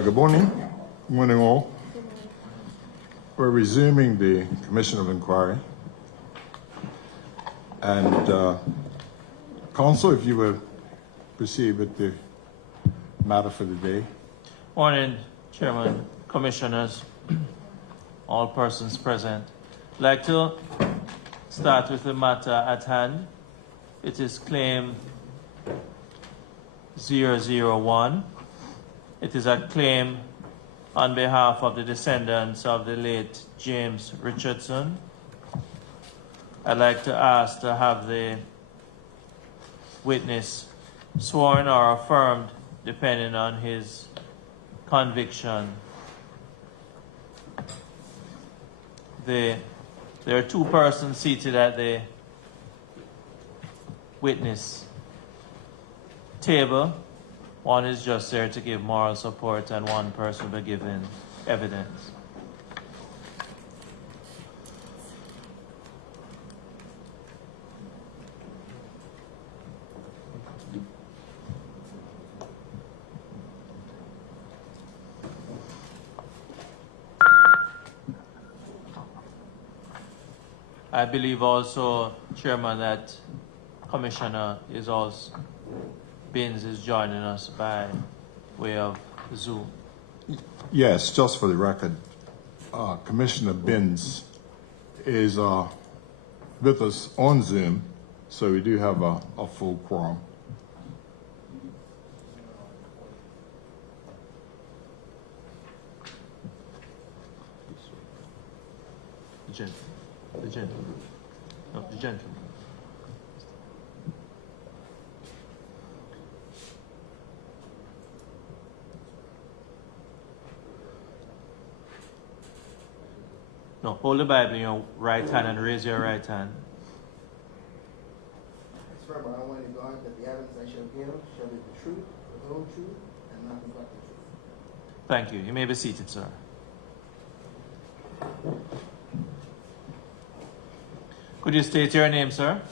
Good morning. Morning all. We're resuming the Commission of Inquiry. And Council, if you would proceed with the matter for the day. Morning, Chairman, Commissioners, all persons present. I'd like to start with the matter at hand. It is claim 001. It is a claim on behalf of the descendants of the late James Richardson. I'd like to ask to have the witness sworn or affirmed depending on his conviction. There are two persons seated at the witness table. One is just there to give moral support and one person will be giving evidence. I believe also, Chairman, that Commissioner is also, Binns is joining us by way of Zoom. Yes, just for the record, Commissioner Binns is with us on Zoom, so we do have a full quorum. The gentleman. No, the gentleman. No, hold the Bible in your right hand and raise your right hand. I swear by Almighty God that the evidence I shall give shall be the truth, the whole truth, and nothing but the truth. Thank you. You may be seated, sir. Could you state your name, sir?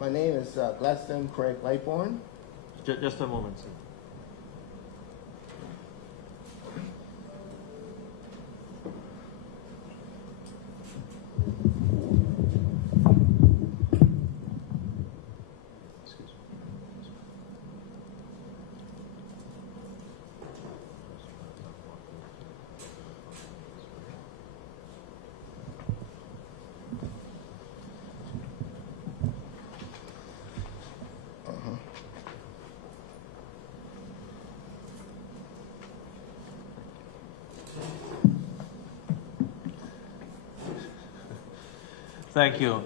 My name is Gladstone Craig Lightborn. Just a moment, sir. Thank you.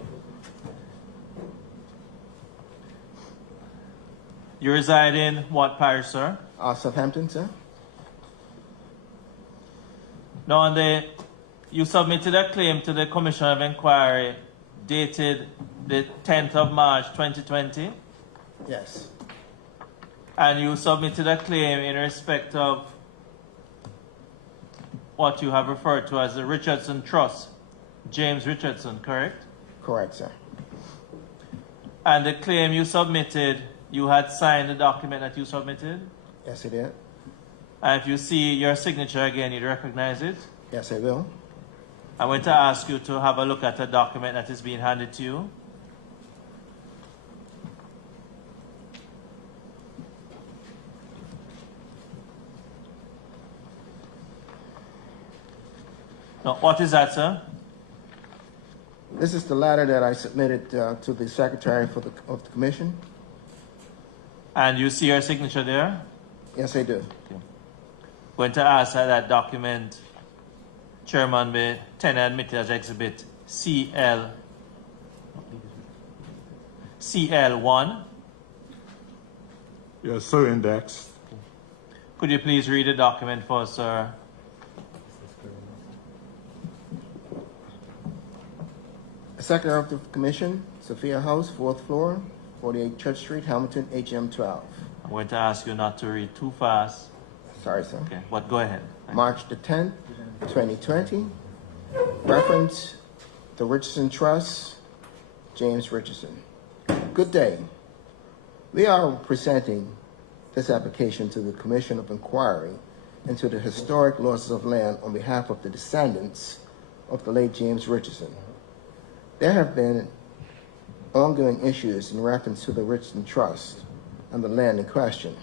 You reside in what parish, sir? Southampton, sir. Now, you submitted a claim to the Commission of Inquiry dated the 10th of March 2020, Yes. and you submitted a claim in respect of what you have referred to as the Richardson Trust, James Richardson, correct? Correct, sir. And the claim you submitted, you had signed the document that you submitted? Yes, I did. And if you see your signature again, you'd recognize it? Yes, I will. I'm going to ask you to have a look at the document that is being handed to you. Now, what is that, sir? This is the letter that I submitted to the Secretary of the Commission. And you see your signature there? Yes, I do. Okay. Going to ask that document, Chairman, be tenant admitted as exhibit CL1. Yes, so indexed. Could you please read the document for us, sir? Secretary of the Commission, Sophia House, 4th floor, 48 Church Street, Hamilton, HM 12. I'm going to ask you not to read too fast. Sorry, sir. Okay, but go ahead. March the 10th, 2020. Reference the Richardson Trust, James Richardson. Good day. We are presenting this application to the Commission of Inquiry into the historic losses of land on behalf of the descendants of the late James Richardson. There have been ongoing issues in reference to the Richardson Trust and the land in question.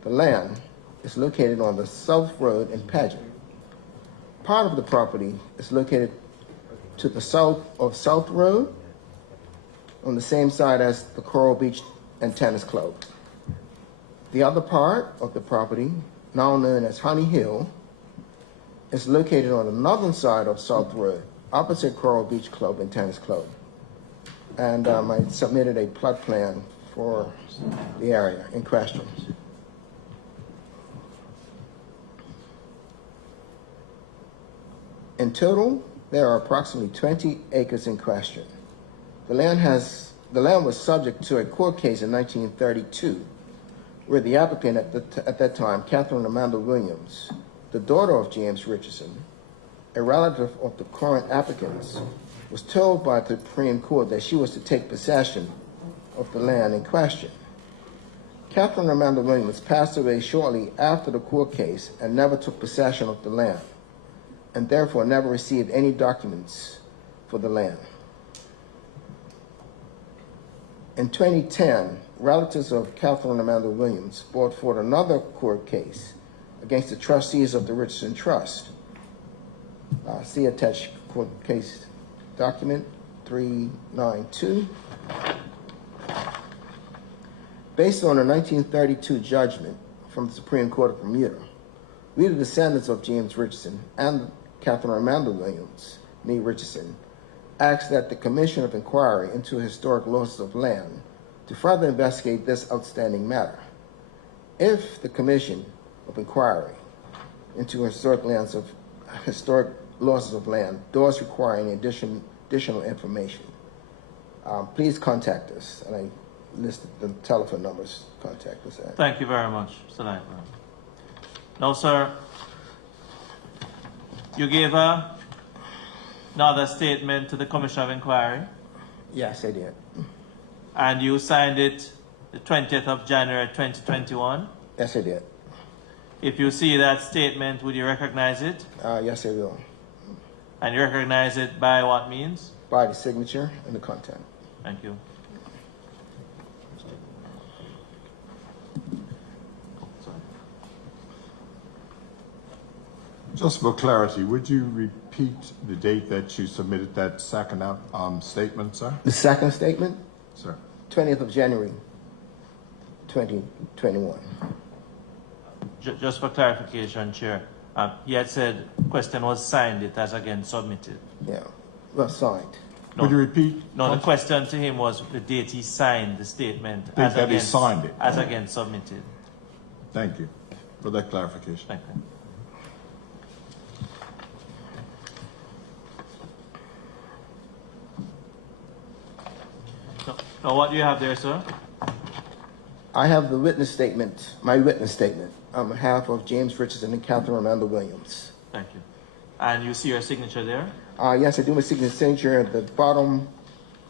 The land is located on the South Road in Pageant. Part of the property is located to the south of South Road on the same side as the Coral Beach and Tennis Club. The other part of the property, now known as Honey Hill, is located on the northern side of South Road, opposite Coral Beach Club and Tennis Club. And I submitted a plot plan for the area in question. In total, there are approximately 20 acres in question. The land was subject to a court case in 1932, where the applicant at that time, Catherine Amanda Williams, the daughter of James Richardson, a relative of the current applicants, was told by the Supreme Court that she was to take possession of the land in question. Catherine Amanda Williams passed away shortly after the court case and never took possession of the land, and therefore never received any documents for the land. In 2010, relatives of Catherine Amanda Williams brought forth another court case against the trustees of the Richardson Trust. See attached court case document 392. Based on a 1932 judgment from the Supreme Court of Bermuda, we, the descendants of James Richardson and Catherine Amanda Williams, nee Richardson, asked that the Commission of Inquiry into Historic Losses of Land to further investigate this outstanding matter. If the Commission of Inquiry into Historic Losses of Land does require any additional information, please contact us. And I listed the telephone numbers to contact us at. Thank you very much, Mr. Lightburn. Now, sir, you gave another statement to the Commission of Inquiry, Yes, I did. and you signed it the 20th of January 2021. Yes, I did. If you see that statement, would you recognize it? Yes, I will. And you recognize it by what means? By the signature and the content. Thank you. Just for clarity, would you repeat the date that you submitted that second statement, sir? The second statement, Sir. 20th of January, 2021. Just for clarification, Chair, he had said question was signed, it has again submitted. Yeah, well, signed. No, Would you repeat? no, the question to him was the date he signed the statement. Date that he signed it. As again submitted. Thank you for that clarification. Thank you. Now, what do you have there, sir? I have the witness statement, my witness statement, on behalf of James Richardson and Catherine Amanda Williams. Thank you. And you see your signature there? Yes, I do my signature at the bottom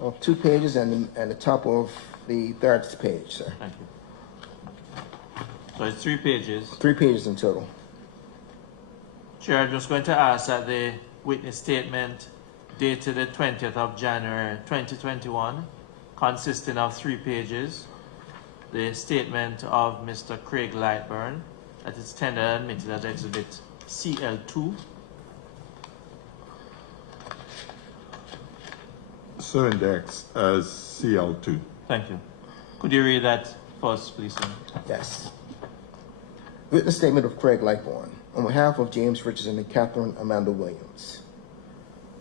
of 2 pages and the top of the 3rd page, sir. Thank you. So it's 3 pages. 3 pages in total. Chair, I'm just going to ask that the witness statement dated the 20th of January 2021, consisting of 3 pages, the statement of Mr. Craig Lightburn, that is tendered and admitted as Exhibit CL2. So index as CL2. Thank you. Could you read that first, please, sir? Yes. Witness statement of Craig Lightburn on behalf of James Richardson and Catherine Amanda Williams.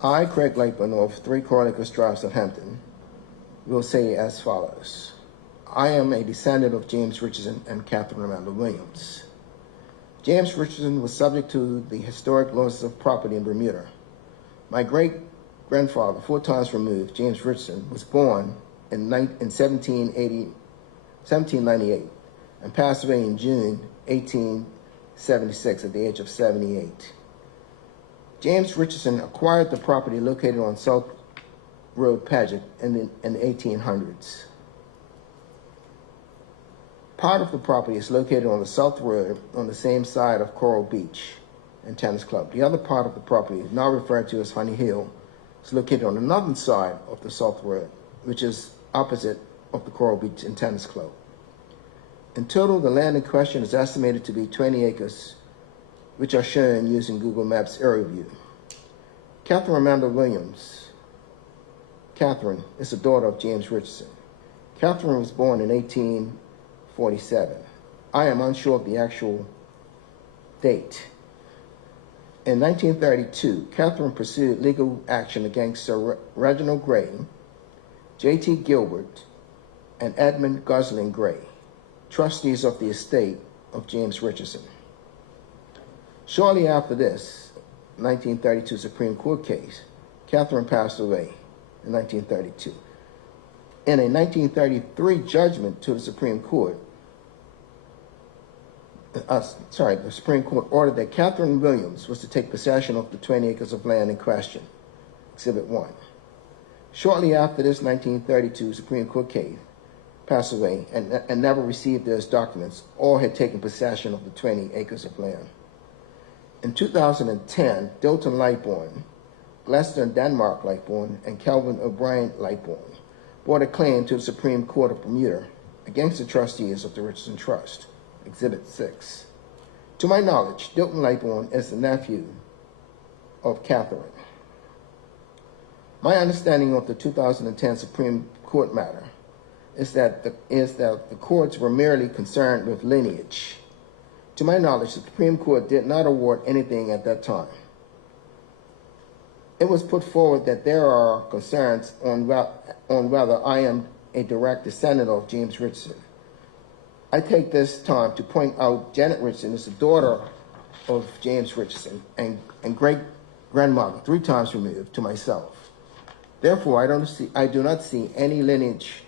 I, Craig Lightburn of 3 Corlicus Drive, Southampton, will say as follows. I am a descendant of James Richardson and Catherine Amanda Williams. James Richardson was subject to the historic losses of property in Bermuda. My great-grandfather, 4 times removed, James Richardson, was born in 1798 and passed away in June 1876 at the age of 78. James Richardson acquired the property located on South Road, Pageant in the 1800s. Part of the property is located on the South Road on the same side of Coral Beach and Tennis Club. The other part of the property, now referred to as Honey Hill, is located on the northern side of the South Road, which is opposite of the Coral Beach and Tennis Club. In total, the land in question is estimated to be 20 acres, which are shown using Google Maps area view. Catherine Amanda Williams. Catherine is the daughter of James Richardson. Catherine was born in 1847. I am unsure of the actual date. In 1932, Catherine pursued legal action against Sir Reginald Gray, J.T. Gilbert, and Edmund Gosling Gray, trustees of the estate of James Richardson. Shortly after this 1932 Supreme Court case, Catherine passed away in 1932. In a 1933 judgment to the Supreme Court, the Supreme Court ordered that Catherine Williams was to take possession of the 20 acres of land in question, Exhibit 1. Shortly after this 1932 Supreme Court case passed away and never received those documents, or had taken possession of the 20 acres of land. In 2010, Dilton Lightbourne, Gladstone Denmark Lightbourne, and Kelvin O'Brien Lightbourne brought a claim to the Supreme Court of Bermuda against the trustees of the Richardson Trust, Exhibit 6. To my knowledge, Dilton Lightbourne is the nephew of Catherine. My understanding of the 2010 Supreme Court matter is that the courts were merely concerned with lineage. To my knowledge, the Supreme Court did not award anything at that time. It was put forward that there are concerns on whether I am a direct descendant of James Richardson. I take this time to point out Janet Richardson is the daughter of James Richardson and great-grandmother, 3 times removed, to myself. Therefore, I do not see any lineage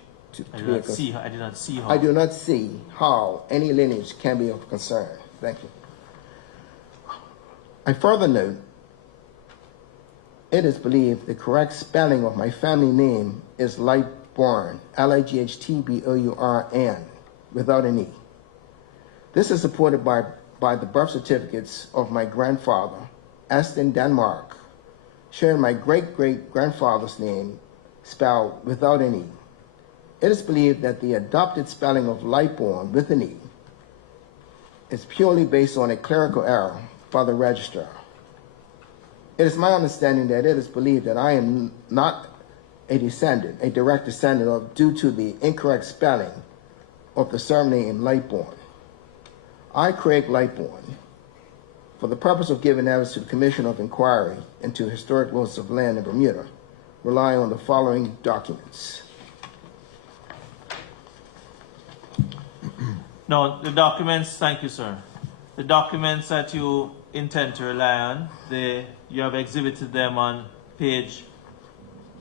I do not see how. I do not see how any lineage can be of concern. Thank you. I further note, it is believed the correct spelling of my family name is Lightbourne, L-I-G-H-T-B-O-U-R-N, without an E. This is supported by the birth certificates of my grandfather, Aston Denmark, showing my great-great-grandfather's name spelled without an E. It is believed that the adopted spelling of Lightbourne with an E is purely based on a clerical error by the registrar. It is my understanding that it is believed that I am not a direct descendant of, due to the incorrect spelling of the surname Lightbourne. I, Craig Lightbourne, for the purpose of giving evidence to the Commission of Inquiry into Historic Wills of Land in Bermuda, rely on the following documents. No, the documents, thank you, sir. The documents that you intend to rely on, you have exhibited them on page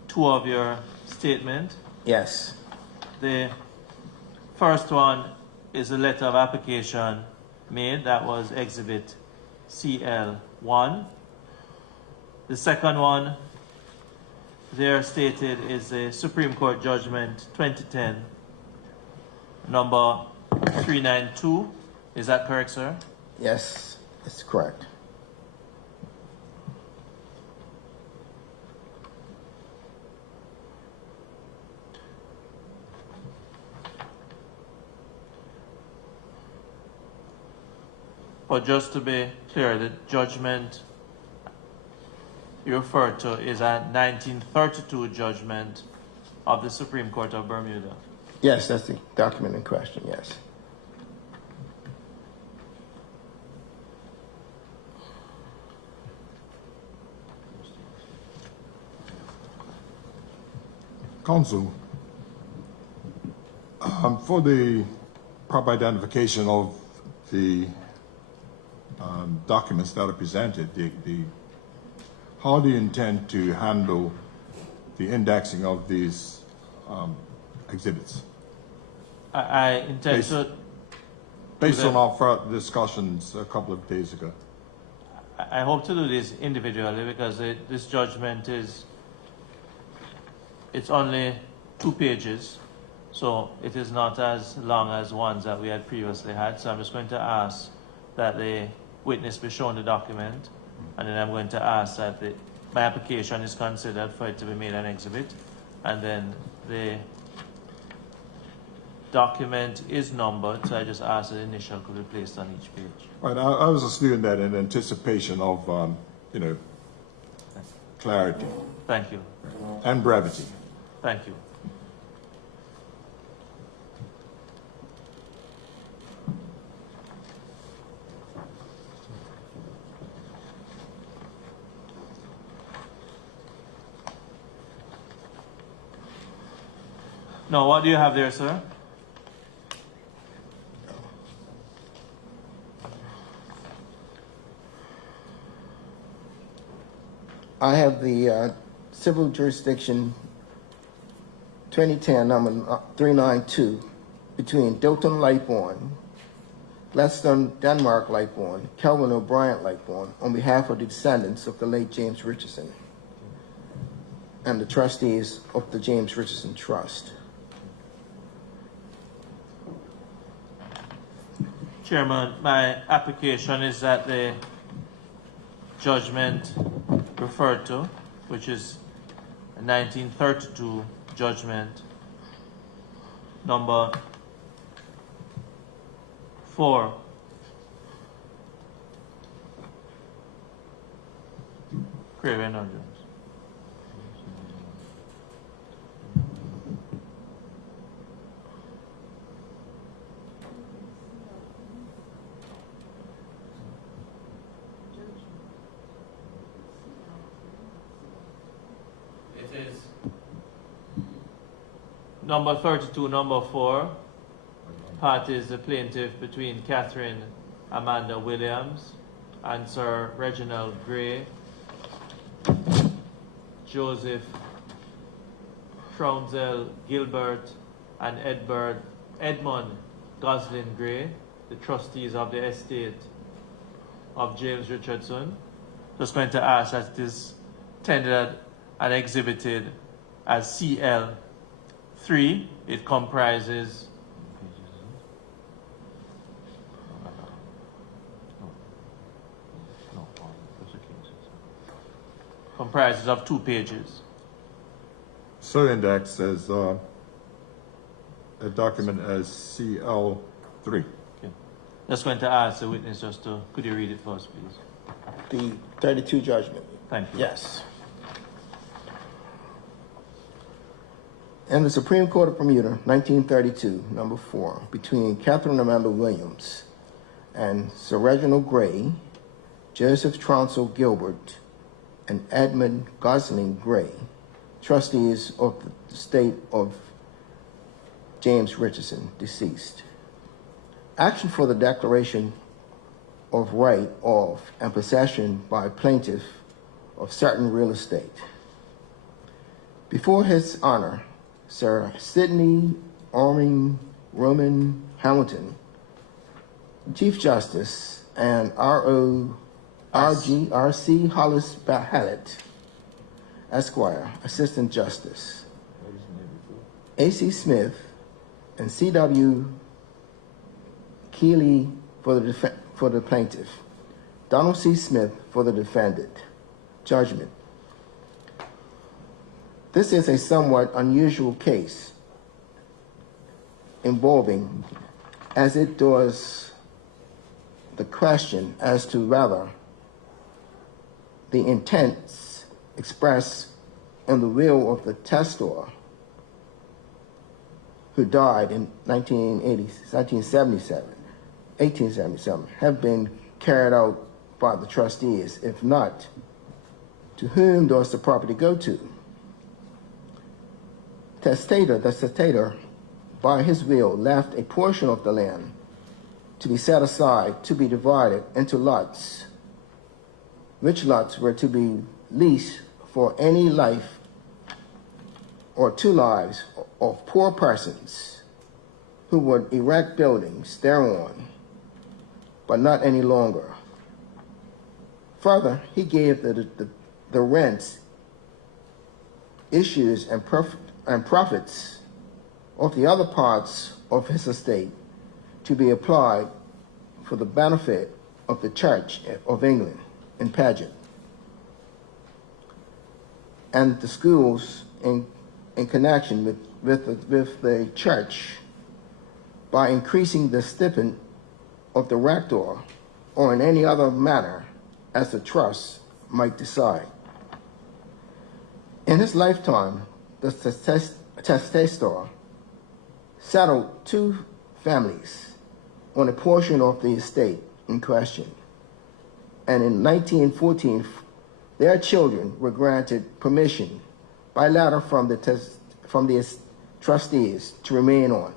2 of your statement. Yes. The first one is a letter of application made, that was exhibit CL1. The second one, there stated, is a Supreme Court judgment 2010, number 392. Is that correct, sir? Yes, that's correct. But just to be clear, the judgment you refer to is a 1932 judgment of the Supreme Court of Bermuda. Yes, that's the document in question, yes. Counsel, for the proper identification of the documents that are presented, how do you intend to handle the indexing of these exhibits? I intend to... Based on our further discussions a couple of days ago. I hope to do this individually because this judgment it's only 2 pages. So it is not as long as ones that we had previously had. So I'm just going to ask that the witness be shown the document, and then I'm going to ask that my application is considered for it to be made an exhibit, and then the document is numbered, so I just ask that the initial could be placed on each page. Right, I was just doing that in anticipation of, clarity Thank you. and brevity. Thank you. Now, what do you have there, sir? I have the civil jurisdiction 2010 number 392 between Dilton Lightbourne, Gladstone Denmark Lightbourne, Kelvin O'Brien Lightbourne on behalf of the descendants of the late James Richardson and the trustees of the James Richardson Trust. Chairman, my application is that the judgment referred to, which is a 1932 judgment, number 4. Craven or Jones? It is number 32, number 4. Part is the plaintiff between Catherine Amanda Williams and Sir Reginald Gray, Joseph Trounsell Gilbert, and Edmund Goslin Gray, the trustees of the estate of James Richardson. Just going to ask that it is tendered and exhibited as CL3. It comprises of 2 pages. So index as a document as CL3. Okay. Just going to ask the witness just to, could you read it for us, please? The 32 judgment. Thank you. Yes. In the Supreme Court of Bermuda, 1932, number 4, between Catherine Amanda Williams and Sir Reginald Gray, Joseph Trounsell Gilbert, and Edmund Gosling Gray, trustees of the estate of James Richardson, deceased. Action for the declaration of right of and possession by plaintiff of certain real estate. Before His Honor, Sir Sidney Orming Roman Hamilton, Chief Justice, and R.C. Hollis Hallett, Esquire, Assistant Justice, A.C. Smith, and C.W. Keeley for the plaintiff, Donald C. Smith for the defendant. Judgment. This is a somewhat unusual case involving, as it does, the question as to whether the intents expressed in the will of the testor, who died in 1877, have been carried out by the trustees. If not, to whom does the property go to? The testator, by his will, left a portion of the land to be set aside to be divided into lots, which lots were to be leased for any life or 2 lives of poor persons who would erect buildings thereon, but not any longer. Further, he gave the rents, issues, and profits of the other parts of his estate to be applied for the benefit of the Church of England in Paget and the schools in connection with the church by increasing the stipend of the rector or in any other manner as the trust might decide. In his lifetime, the testator settled 2 families on a portion of the estate in question, and in 1914, their children were granted permission by letter from the trustees to remain on.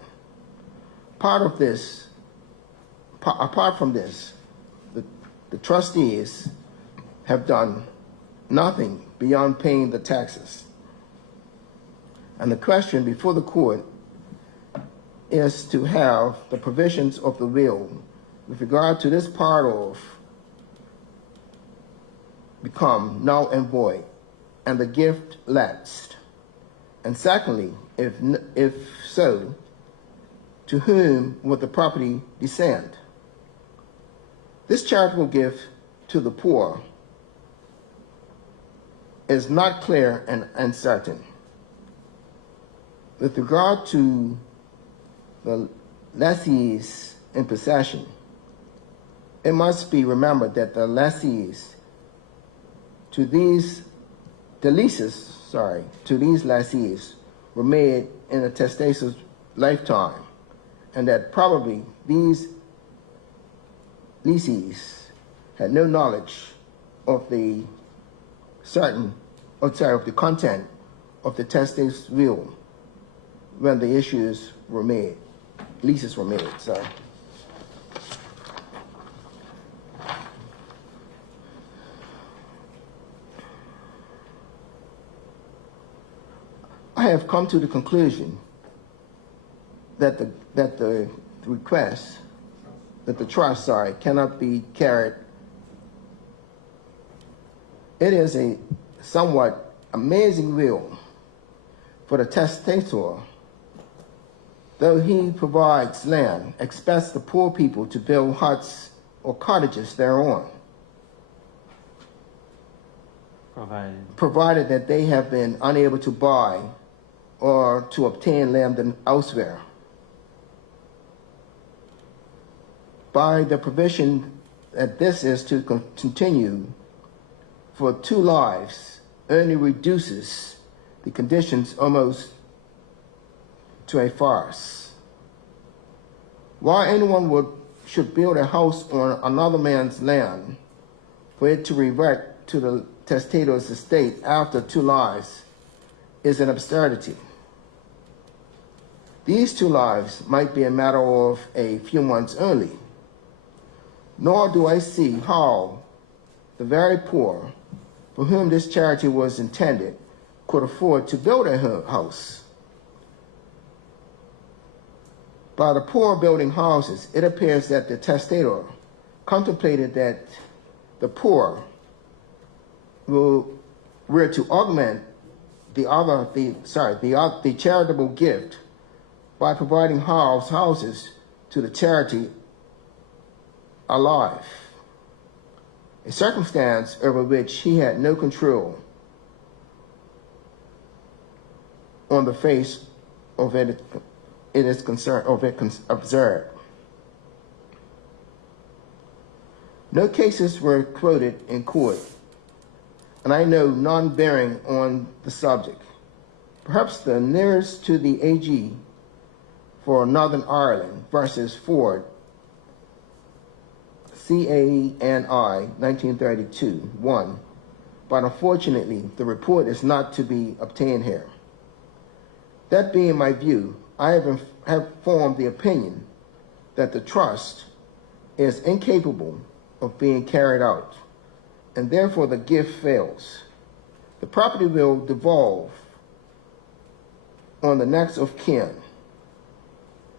Apart from this, the trustees have done nothing beyond paying the taxes. And the question before the court is to have the provisions of the will with regard to this part of become null and void and the gift lapsed. And secondly, if so, to whom would the property descend? This charitable gift to the poor is not clear and uncertain. With regard to the lessees in possession, it must be remembered that the leases to these lessees were made in the testator's lifetime, and that probably these lessees had no knowledge of the content of the testator's will when the leases were made. I have come to the conclusion that the request, that the trust, cannot be carried. It is a somewhat amazing will for the testator, though he provides land, expects the poor people to build huts or cottages thereon, provided that they have been unable to buy or to obtain land elsewhere. By the provision that this is to continue for 2 lives, only reduces the conditions almost to a farce. Why anyone should build a house on another man's land for it to revert to the testator's estate after 2 lives is an absurdity. These 2 lives might be a matter of a few months only, nor do I see how the very poor for whom this charity was intended could afford to build a house. By the poor building houses, it appears that the testator contemplated that the poor were to augment the charitable gift by providing houses to the charity alive, a circumstance over which he had no control on the face of it is observed. No cases were quoted in court, and I know none bearing on the subject. Perhaps the nearest to the AG for Northern Ireland versus Ford, CANI 1932, 1, but unfortunately the report is not to be obtained here. That being my view, I have formed the opinion that the trust is incapable of being carried out, and therefore the gift fails. The property will devolve on the next of kin,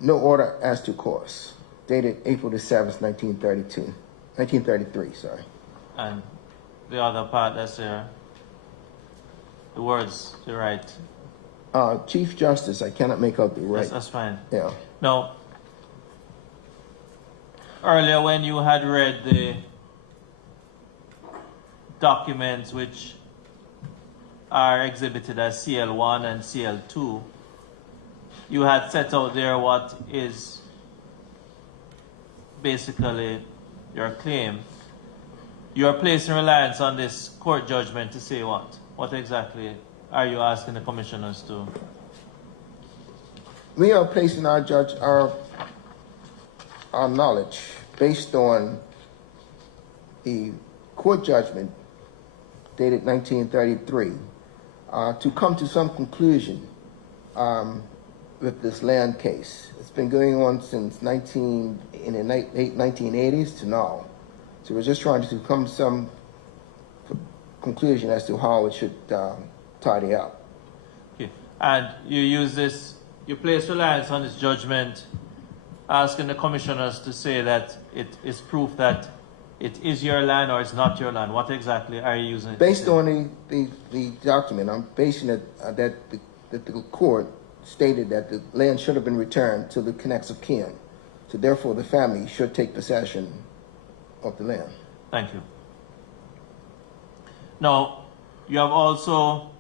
no order as to course. Dated April the 7th, 1933, sorry. And the other part that's there, the words to write, Chief Justice, I cannot make out the right. Yes, that's fine. Yeah. Now, earlier when you had read the documents which are exhibited as CL1 and CL2, you had set out there what is basically your claim. You are placing reliance on this court judgment to say what? What exactly are you asking the commissioners to? We are placing our knowledge based on the court judgment dated 1933 to come to some conclusion with this land case. It's been going on since in the late 1980s to now. So we're just trying to come to some conclusion as to how it should tidy up. Okay. And you use this, you place reliance on this judgment, asking the commissioners to say that it is proof that it is your land or it's not your land. What exactly are you using it Based to say? on the document, I'm basing it that the court stated that the land should have been returned to the connects of kin. So therefore, the family should take possession of the land. Thank you. Now, you have also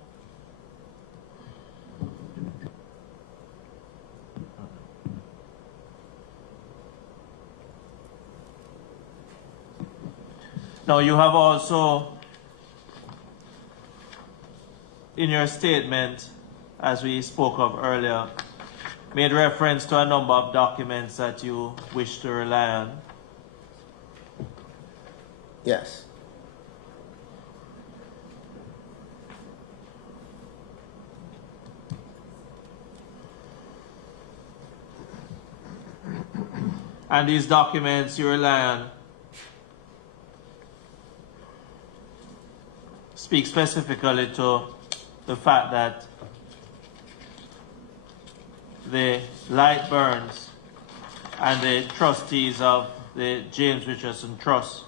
in your statement, as we spoke of earlier, made reference to a number of documents that you wish to rely on. Yes. And these documents you rely on speak specifically to the fact that the Lightburns and the trustees of the James Richardson Trust,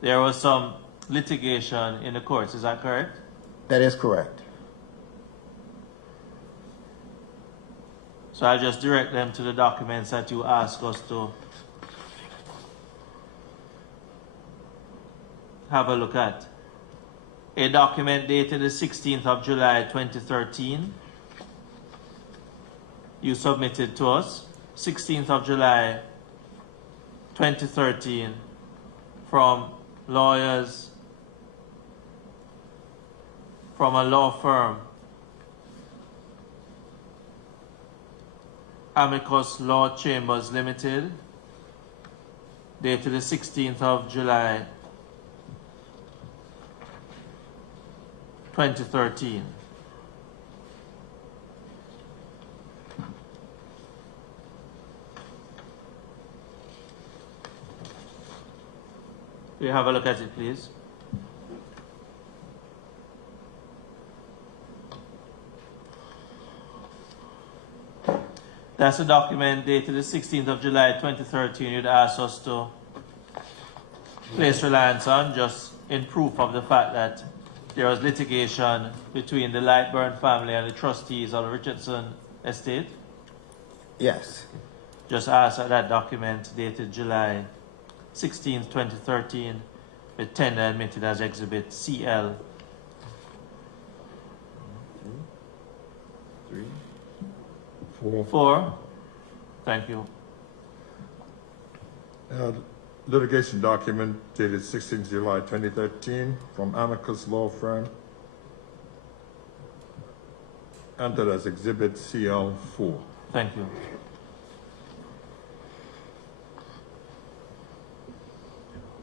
there was some litigation in the courts, is that correct? That is correct. So I'll just direct them to the documents that you ask us to have a look at. A document dated the 16th of July 2013, you submitted to us, 16th of July 2013, from lawyers from a law firm, Amicus Law Chambers Limited, dated the 16th of July 2013. Will you have a look at it, please? That's a document dated the 16th of July 2013. You'd ask us to place reliance on, just in proof of the fact that there was litigation between the Lightburn family and the trustees of the Richardson estate. Yes. Just ask that document dated July 16th, 2013, with tender admitted as Exhibit CL. 3, 4. 4. Thank you. Litigation document dated 16th July 2013 from Amicus Law Firm, entered as Exhibit CL4. Thank you.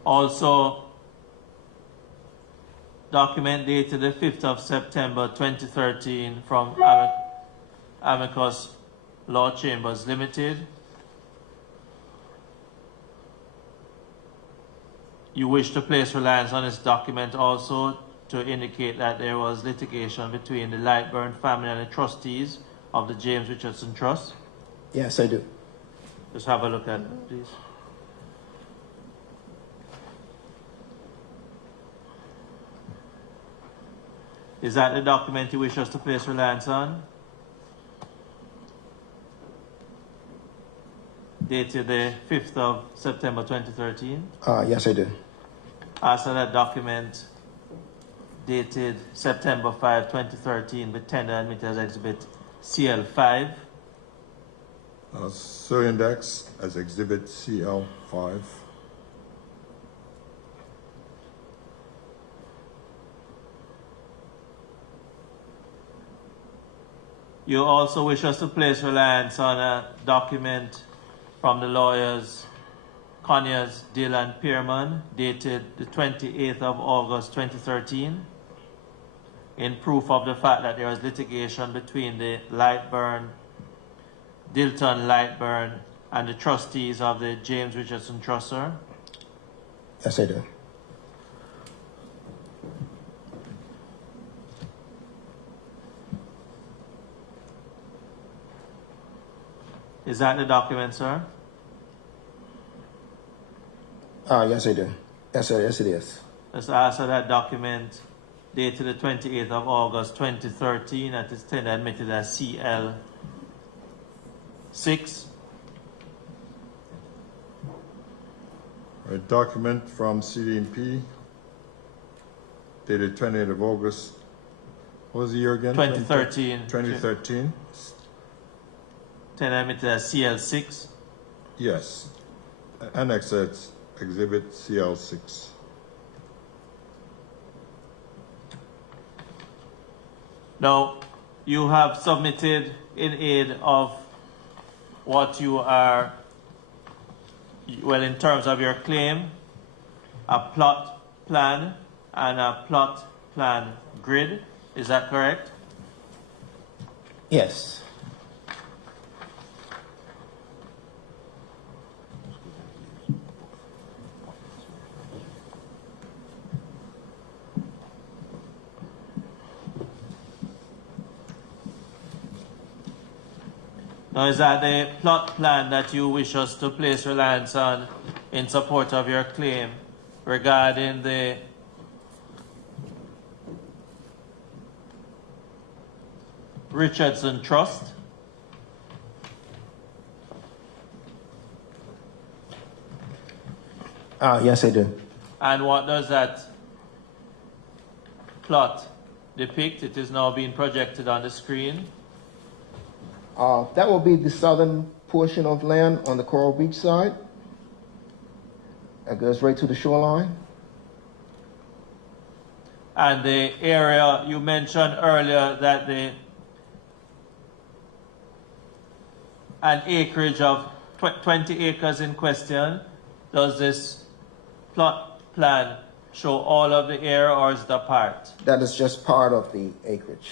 Also, document dated the 5th of September 2013 from Amicus Law Chambers Limited. You wish to place reliance on this document also to indicate that there was litigation between the Lightburn family and the trustees of the James Richardson Trust. Yes, I do. Just have a look at it, please. Is that the document you wish us to place reliance on? Dated the 5th of September 2013. Yes, I do. Also, that document dated September 5, 2013, with tender admitted as Exhibit CL5. So index as Exhibit CL5. You also wish us to place reliance on a document from the lawyers Conyers, Dill, and Pearman, dated the 28th of August 2013, in proof of the fact that there was litigation between the Dilton Lightburn, and the trustees of the James Richardson Trust, sir? Yes, I do. Is that the document, sir? Yes, I do. Yes, sir. Yes, it is. Let's answer that document dated the 28th of August 2013, that is tender admitted as CL6. A document from CD&P dated 28th of August. What was the year again? 2013. 2013. Tender admitted as CL6. Yes. Annex as Exhibit CL6. Now, you have submitted in aid of what you are, well, in terms of your claim, a plot plan and a plot plan grid. Is that correct? Yes. Now, is that the plot plan that you wish us to place reliance on in support of your claim regarding the Richardson Trust? Yes, I do. And what does that plot depict? It is now being projected on the screen. That will be the southern portion of land on the Coral Beach side. That goes right to the shoreline. And the area you mentioned earlier that an acreage of 20 acres in question. Does this plot plan show all of the area, or is it a part? That is just part of the acreage.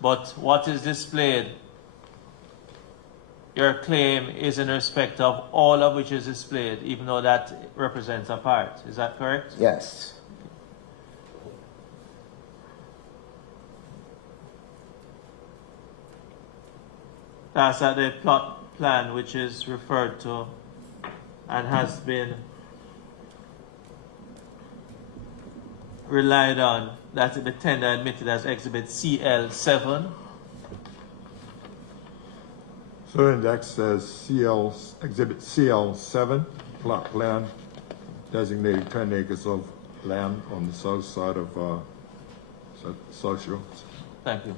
But what is displayed, your claim is in respect of all of which is displayed, even though that represents a part. Is that correct? Yes. That's at the plot plan which is referred to and has been relied on. That's the tender admitted as Exhibit CL7. So index says Exhibit CL7, plot plan, designating 10 acres of land on the south side of South Shore. Thank you.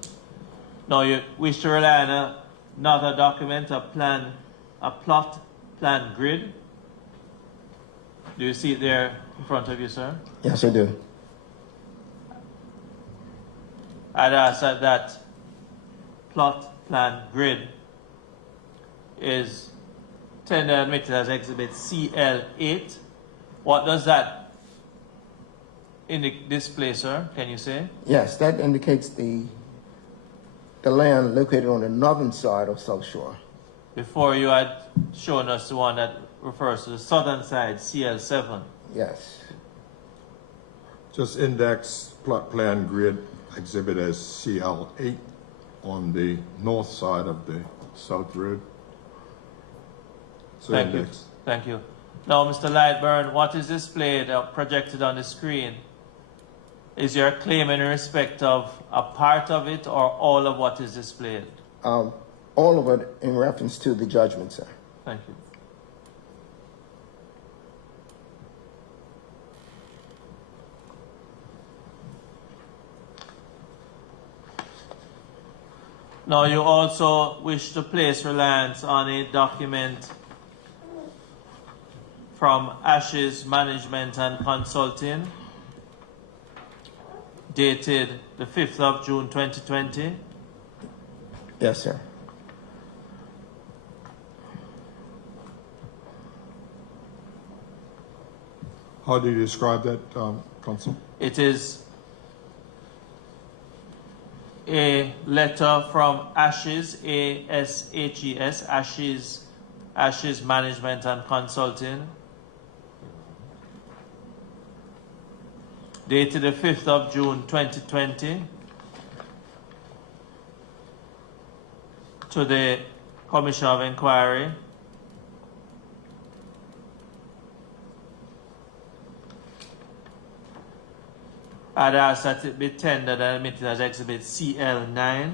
Now you wish to rely on not a document, a plan, a plot plan grid. Do you see it there in front of you, sir? Yes, I do. I'd ask that plot plan grid is tender admitted as Exhibit CL8. What does that display, sir? Can you say? Yes, that indicates the land located on the northern side of South Shore. Before you had shown us the one that refers to the southern side, CL7. Yes. Just index plot plan grid exhibit as CL8 on the north side of the South Road. So Thank you. index. Thank you. Now, Mr. Lightburn, what is displayed or projected on the screen Is your claim in respect of a part of it or all of what is displayed? All of it in reference to the judgment, sir. Thank you. Now, you also wish to place reliance on a document from Ashes Management and Consulting, dated the 5th of June 2020. Yes, sir. How do you describe that, Consul? It is a letter from Ashes, A-S-H-E-S, Ashes Management and Consulting, dated the 5th of June 2020, to the Commission of Inquiry. I'd ask that it be tendered and admitted as Exhibit CL9.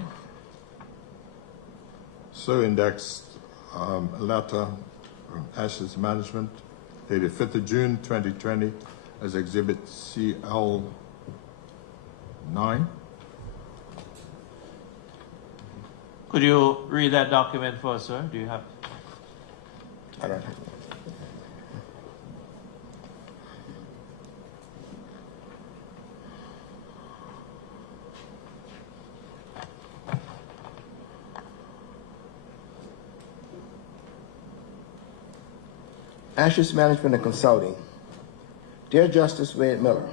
So indexed letter from Ashes Management dated 5th of June 2020 as Exhibit CL9. Could you read that document for us, sir? Do you have? I don't have. Ashes Management and Consulting. Dear Justice Wade Miller,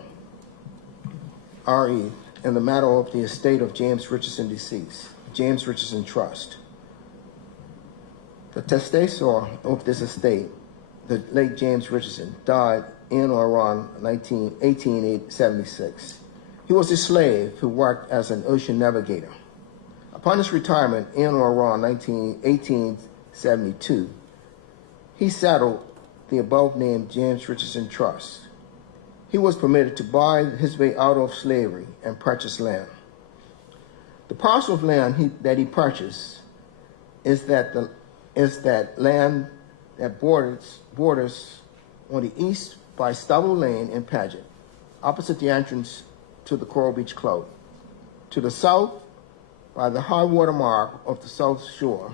R.E., in the matter of the estate of James Richardson deceased, James Richardson Trust. The testator of this estate, the late James Richardson, died in or around 1876. He was a slave who worked as an ocean navigator. Upon his retirement in or around 1872, he settled the above-named James Richardson Trust. He was permitted to buy his way out of slavery and purchase land. The parcel of land that he purchased is that land that borders on the east by Stavel Lane in Paget, opposite the entrance to the Coral Beach Club. To the south by the high water mark of the South Shore.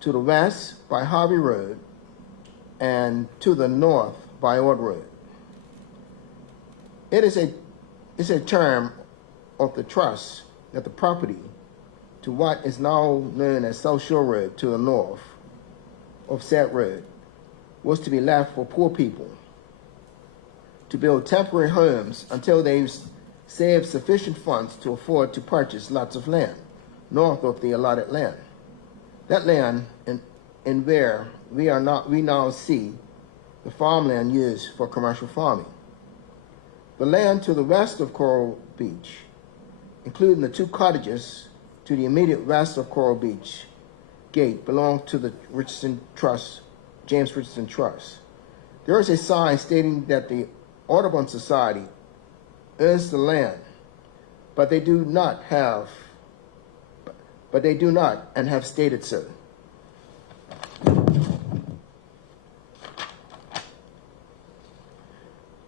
To the west by Harvey Road, and to the north by Ord Road. It is a term of the trust that the property to what is now known as South Shore Road to the north of said road was to be left for poor people to build temporary homes until they saved sufficient funds to afford to purchase lots of land north of the allotted land. That land in where we now see the farmland used for commercial farming. The land to the west of Coral Beach, including the two cottages to the immediate west of Coral Beach Gate, belonged to the Richardson Trust, James Richardson Trust. There is a sign stating that the Audubon Society owns the land, but they do not and have stated so.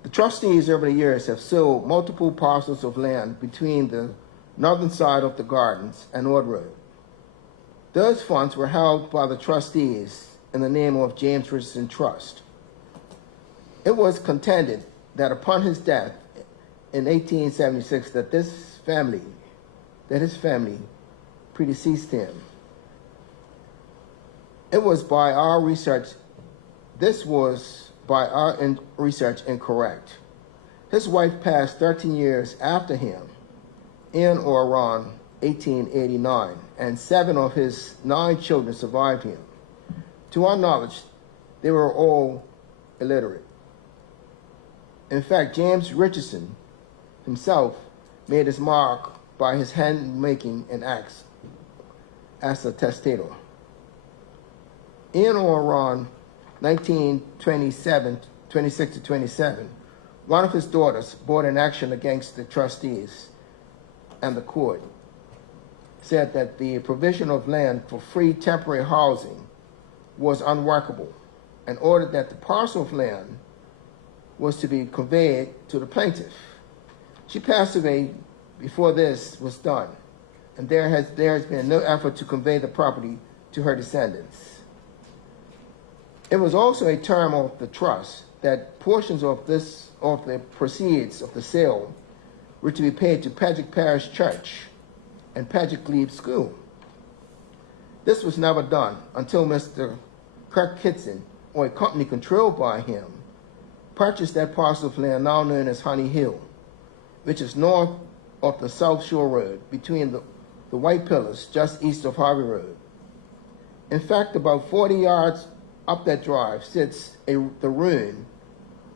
The trustees over the years have sold multiple parcels of land between the northern side of the gardens and Ord Road. Those funds were held by the trustees in the name of James Richardson Trust. It was contended that upon his death in 1876 that his family predeceased him. This was by our research incorrect. His wife passed 13 years after him in or around 1889, and 7 of his 9 children survived him. To our knowledge, they were all illiterate. In fact, James Richardson himself made his mark by his hand-making and acts as a testator. In or around 1926 to 27, one of his daughters brought an action against the trustees and the court, said that the provision of land for free temporary housing was unworkable and ordered that the parcel of land was to be conveyed to the plaintiff. She passed away before this was done, and there has been no effort to convey the property to her descendants. It was also a term of the trust that portions of the proceeds of the sale were to be paid to Paget Parish Church and Paget Glebe School. This was never done until Mr. Kirk Kitson, or a company controlled by him, purchased that parcel of land now known as Honey Hill, which is north of the South Shore Road between the White Pillars just east of Harvey Road. In fact, about 40 yards up that drive sits the ruin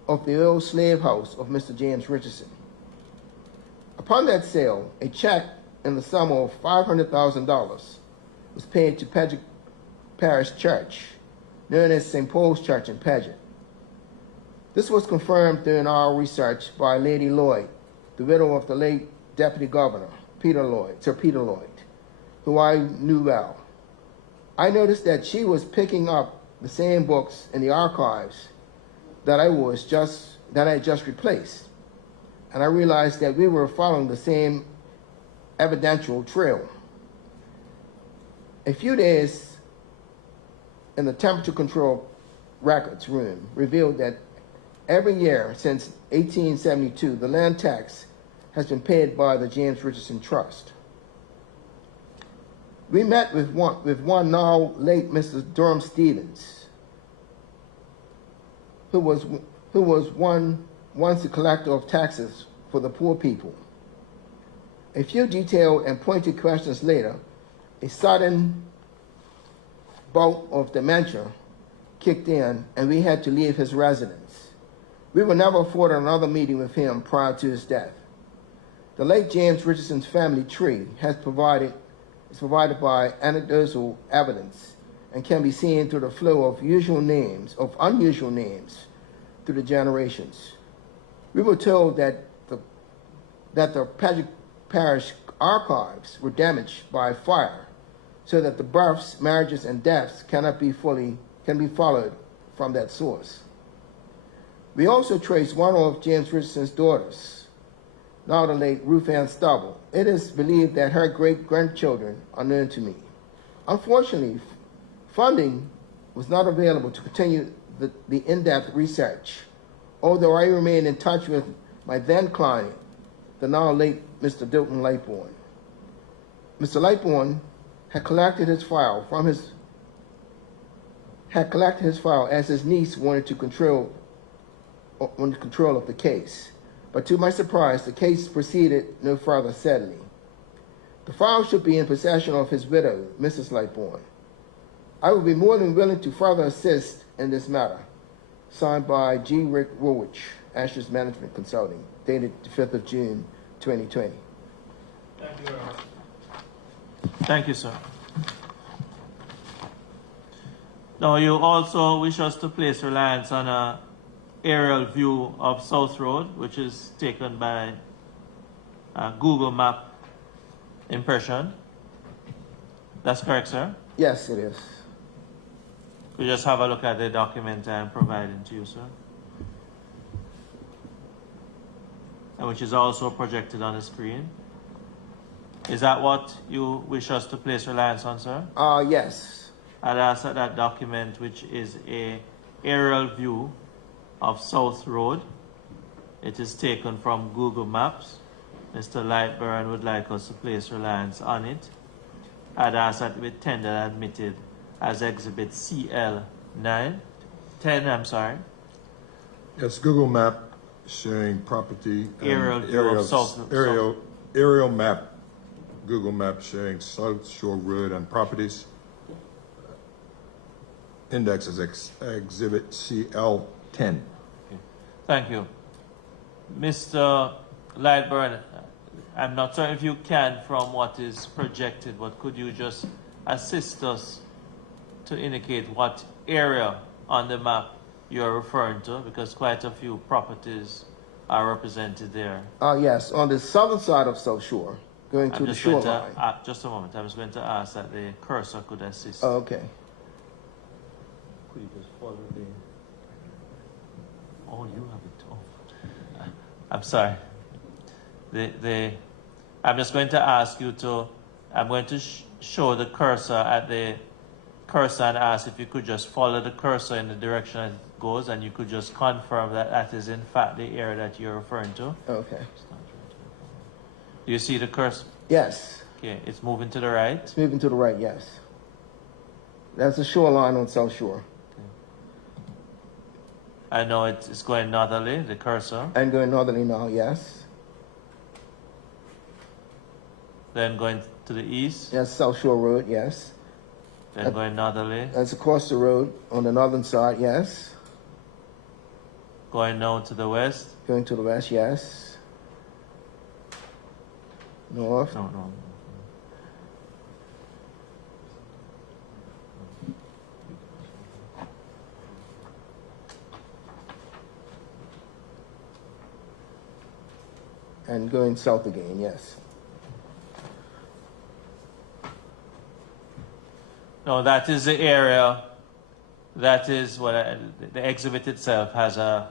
of the old slave house of Mr. James Richardson. Upon that sale, a check in the sum of $500,000 was paid to Paget Parish Church, known as St. Paul's Church in Paget. This was confirmed during our research by Lady Lloyd, the widow of the late Deputy Governor, Sir Peter Lloyd, who I knew well. I noticed that she was picking up the same books in the archives that I had just replaced, and I realized that we were following the same evidential trail. A few days in the temperature control records room revealed that every year since 1872, the land tax has been paid by the James Richardson Trust. We met with one now late Mr. Durham Stevens, who was once a collector of taxes for the poor people. A few detailed and pointed questions later, a sudden bout of dementia kicked in, and we had to leave his residence. We were never afforded another meeting with him prior to his death. The late James Richardson's family tree is provided by anecdotal evidence and can be seen through the flow of unusual names through the generations. We were told that the Paget Parish archives were damaged by fire, so that the births, marriages, and deaths can be followed from that source. We also traced one of James Richardson's daughters, now the late Ruth Ann Stavel. It is believed that her great-grandchildren are known to me. Unfortunately, funding was not available to continue the in-depth research, although I remained in touch with my then client, the now late Mr. Dilton Lightbourne. Mr. Lightbourne had collected his file as his niece wanted control of the case. But to my surprise, the case proceeded no further steadily. The file should be in possession of his widow, Mrs. Lightbourne. I would be more than willing to further assist in this matter. Signed by G. Rick Woolwich, Ashes Management Consulting, dated the 5th of June, 2020. Thank you very much. Thank you, sir. Now, you also wish us to place reliance on an aerial view of South Road, which is taken by a Google Map impression. That's correct, sir? Yes, it is. We just have a look at the document and provide it to you, sir. And which is also projected on the screen. Is that what you wish us to place reliance on, sir? Yes. I'd ask that document, which is a aerial view of South Road. It is taken from Google Maps. Mr. Lightburn would like us to place reliance on it. I'd ask that it be tendered and admitted as Exhibit CL10, I'm sorry. Yes, Google Map showing property. Aerial view of South Road. Aerial map, Google Map showing South Shore Road and properties. Index is Exhibit CL10. Okay. Thank you. Mr. Lightburn, I'm not certain if you can from what is projected, but could you just assist us to indicate what area on the map you're referring to? Because quite a few properties are represented there. Yes, on the southern side of South Shore, going to I'm the just going shoreline. to, just a moment, I was going to ask that the cursor could assist. Oh, okay. Could you just follow the... Oh, you have it. Oh. I'm sorry. I'm just going to ask you to... I'm going to show the cursor at the cursor and ask if you could just follow the cursor in the direction it goes, and you could just confirm that that is in fact the area that you're referring to. Okay. Do you see the cursor? Yes. Okay, it's moving to the right. It's moving to the right, yes. That's the shoreline on South Shore. I know it's going northerly, the cursor. And going northerly now, yes. Then going to the east. That's South Shore Road, yes. Then going northerly. That's across the road on the northern side, yes. Going now to the west. Going to the west, yes. North. No. And going south again, yes. No, that is the area. That is what the exhibit itself has a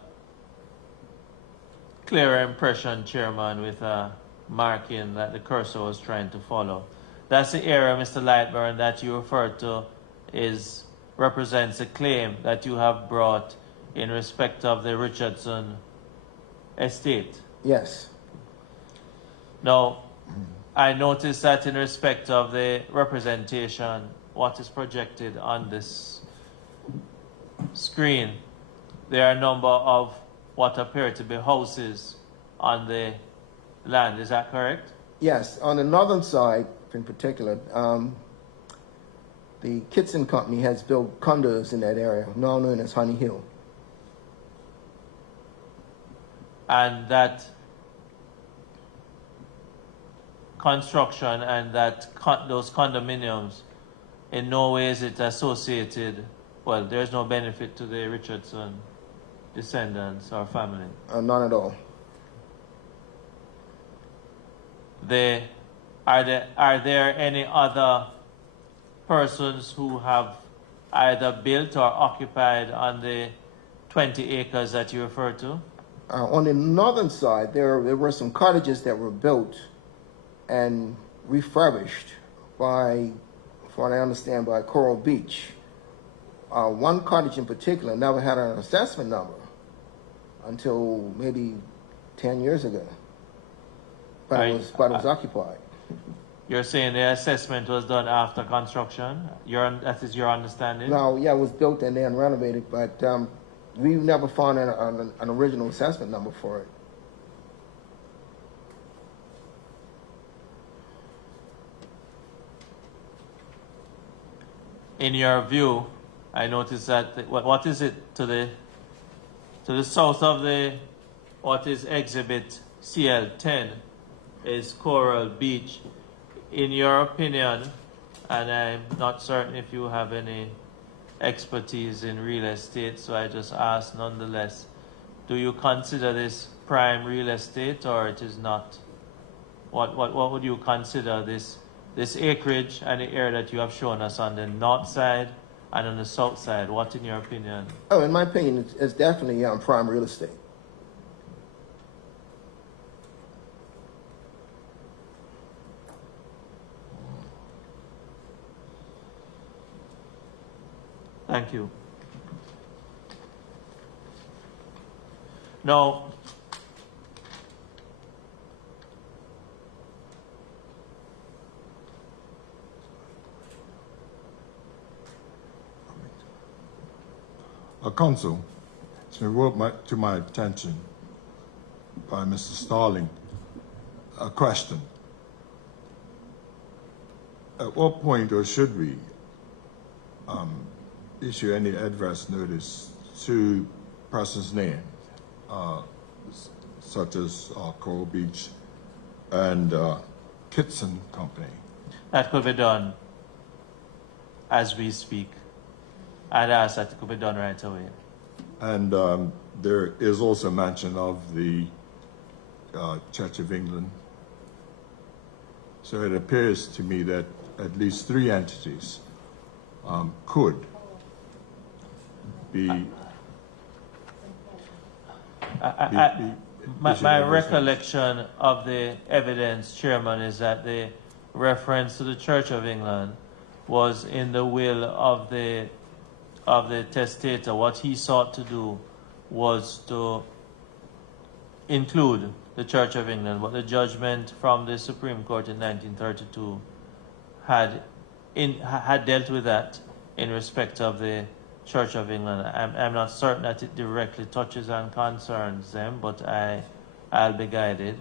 clearer impression, Chairman, with a marking that the cursor was trying to follow. That's the area, Mr. Lightburn, that you referred to represents a claim that you have brought in respect of the Richardson estate. Yes. Now, I noticed that in respect of the representation, what is projected on this screen, there are a number of what appear to be houses on the land. Is that correct? Yes. On the northern side, in particular, the Kitson Company has built condos in that area, now known as Honey Hill. And that construction and those condominiums, in no way is it associated, well, there's no benefit to the Richardson descendants or family. None at all. Are there any other persons who have either built or occupied on the 20 acres that you referred to? On the northern side, there were some cottages that were built and refurbished by, from what I understand, by Coral Beach. One cottage in particular never had an assessment number until maybe 10 years ago. But it was occupied. You're saying the assessment was done after construction? That is your understanding? No, yeah, it was built and then renovated, but we never found an original assessment number for it. In your view, I noticed that what is it to the south of what is exhibit CL10 is Coral Beach. In your opinion, and I'm not certain if you have any expertise in real estate, so I just ask nonetheless, do you consider this prime real estate or it is not? What would you consider this acreage and the area that you have shown us on the north side and on the south side? What, in your opinion? Oh, in my opinion, it's definitely prime real estate. Thank you. Now, Counsel, it's been brought to my attention by Mr. Starling a question. At what point, or should we, issue any adverse notice to persons named, such as Coral Beach and Kitson Company? that could be done as we speak. I'd ask that it could be done right away. And there is also mention of the Church of England. So it appears to me that at least three entities could be. My recollection of the evidence, Chairman, is that the reference to the Church of England was in the will of the testator. What he sought to do was to include the Church of England, but the judgment from the Supreme Court in 1932 had dealt with that in respect of the Church of England. I'm not certain that it directly touches and concerns them, but I'll be guided.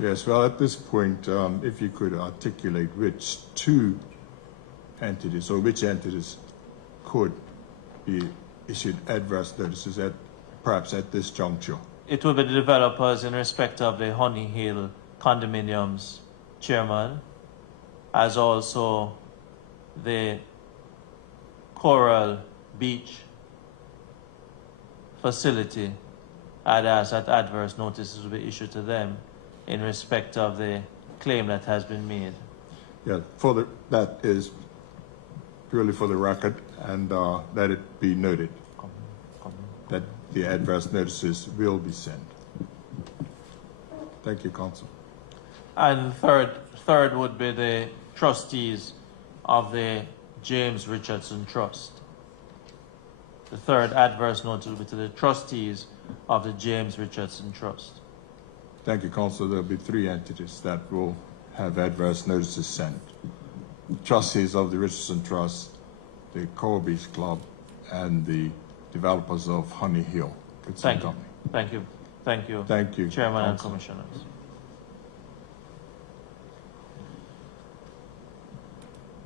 Yes, well, at this point, if you could articulate which two entities or which entities could be issued adverse notices perhaps at this juncture. It will be the developers in respect of the Honey Hill condominiums, Chairman, as also the Coral Beach facility. I'd ask that adverse notices will be issued to them in respect of the claim that has been made. Yeah, that is purely for the record, and let it be noted that the adverse notices will be sent. Thank you, Counsel. And third would be the trustees of the James Richardson Trust. The third adverse notice will be to the trustees of the James Richardson Trust. Thank you, Counsel. There will be three entities that will have adverse notices sent. The trustees of the Richardson Trust, the Coral Beach Club, and the developers of Honey Hill. Thank you. Thank you. Thank you. Thank you, Chairman Counsel. and Commissioners.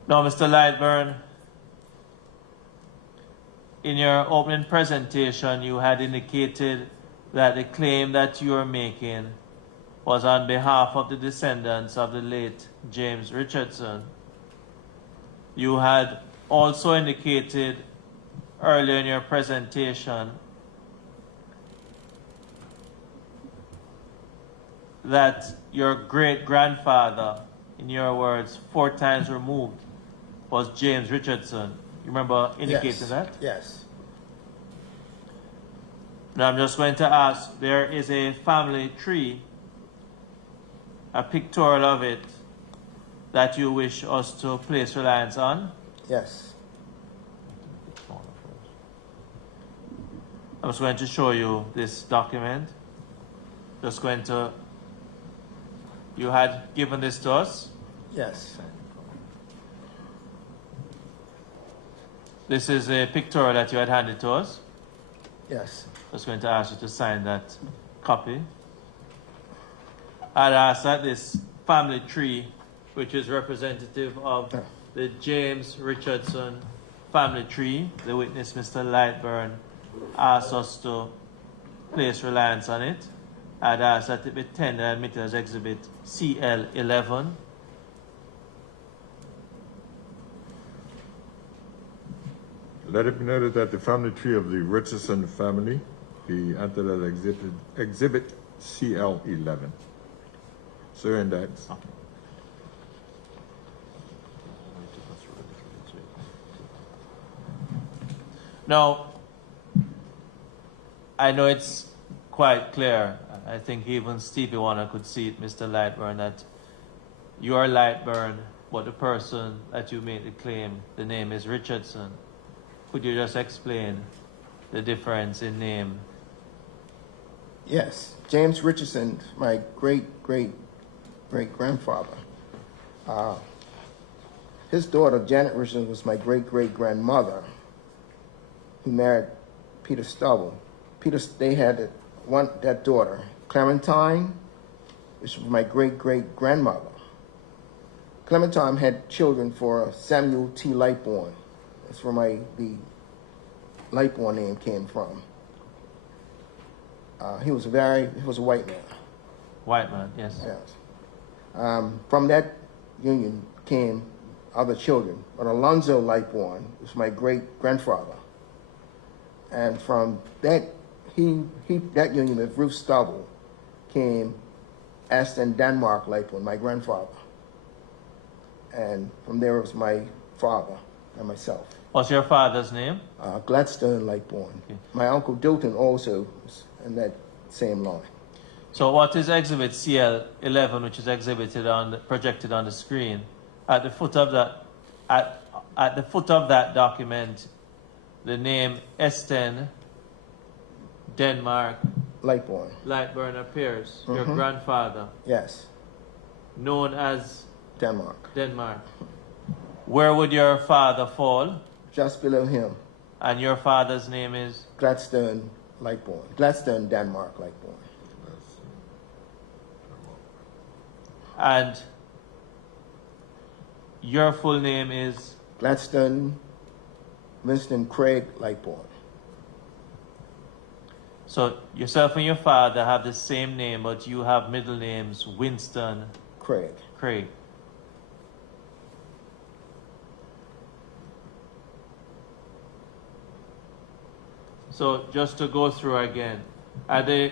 Now, Mr. Lightburn, in your opening presentation, you had indicated that the claim that you are making was on behalf of the descendants of the late James Richardson. You had also indicated earlier in your presentation that your great-grandfather, in your words, 4 times removed, was James Richardson. You remember indicating that? Yes. Now I'm just going to ask, there is a family tree, a pictorial of it, that you wish us to place reliance on? Yes. I'm just going to show you this document. Just going to, you had given this to us. Yes. This is a pictorial that you had handed to us. Yes. Just going to ask you to sign that copy. I'd ask that this family tree, which is representative of the James Richardson family tree, the witness, Mr. Lightburn, asks us to place reliance on it. I'd ask that it be tendered and admitted as Exhibit CL11. Let it be noted that the family tree of the Richardson family be entered as Exhibit CL11. Sir, index. Now, I know it's quite clear. I think even Stevie Wonder could see it, Mr. Lightburn, that you are Lightburn, but the person that you made the claim, the name is Richardson. Could you just explain the difference in name? Yes. James Richardson, my great-great-great-grandfather. His daughter, Janet Richardson, was my great-great-grandmother, who married Peter Stavel. They had that daughter, Clementine, which was my great-great-grandmother. Clementine had children for Samuel T. Lightborn. That's where the Lightborn name came from. He was a white man. White man, yes. Yes. From that union came other children, but Alonzo Lightborn was my great-grandfather. And from that, that union with Ruth Stavel came Aston Denmark Lightborn, my grandfather. And from there it was my father and myself. What's your father's name? Gladstone Lightborn. Okay. My uncle Dilton also was in that same line. So what is exhibit CL11, which is projected on the screen? At the foot of that document, the name Esten Denmark Lightborn appears. Your grandfather, Yes, known as Denmark. Denmark. Where would your father fall? Just below him, And your father's name is? Gladstone Lightborn. Gladstone Denmark Lightborn. And your full name is? Gladstone Winston Craig Lightborn. So yourself and your father have the same name, but you have middle names Winston Craig. Craig. So just to go through again, at the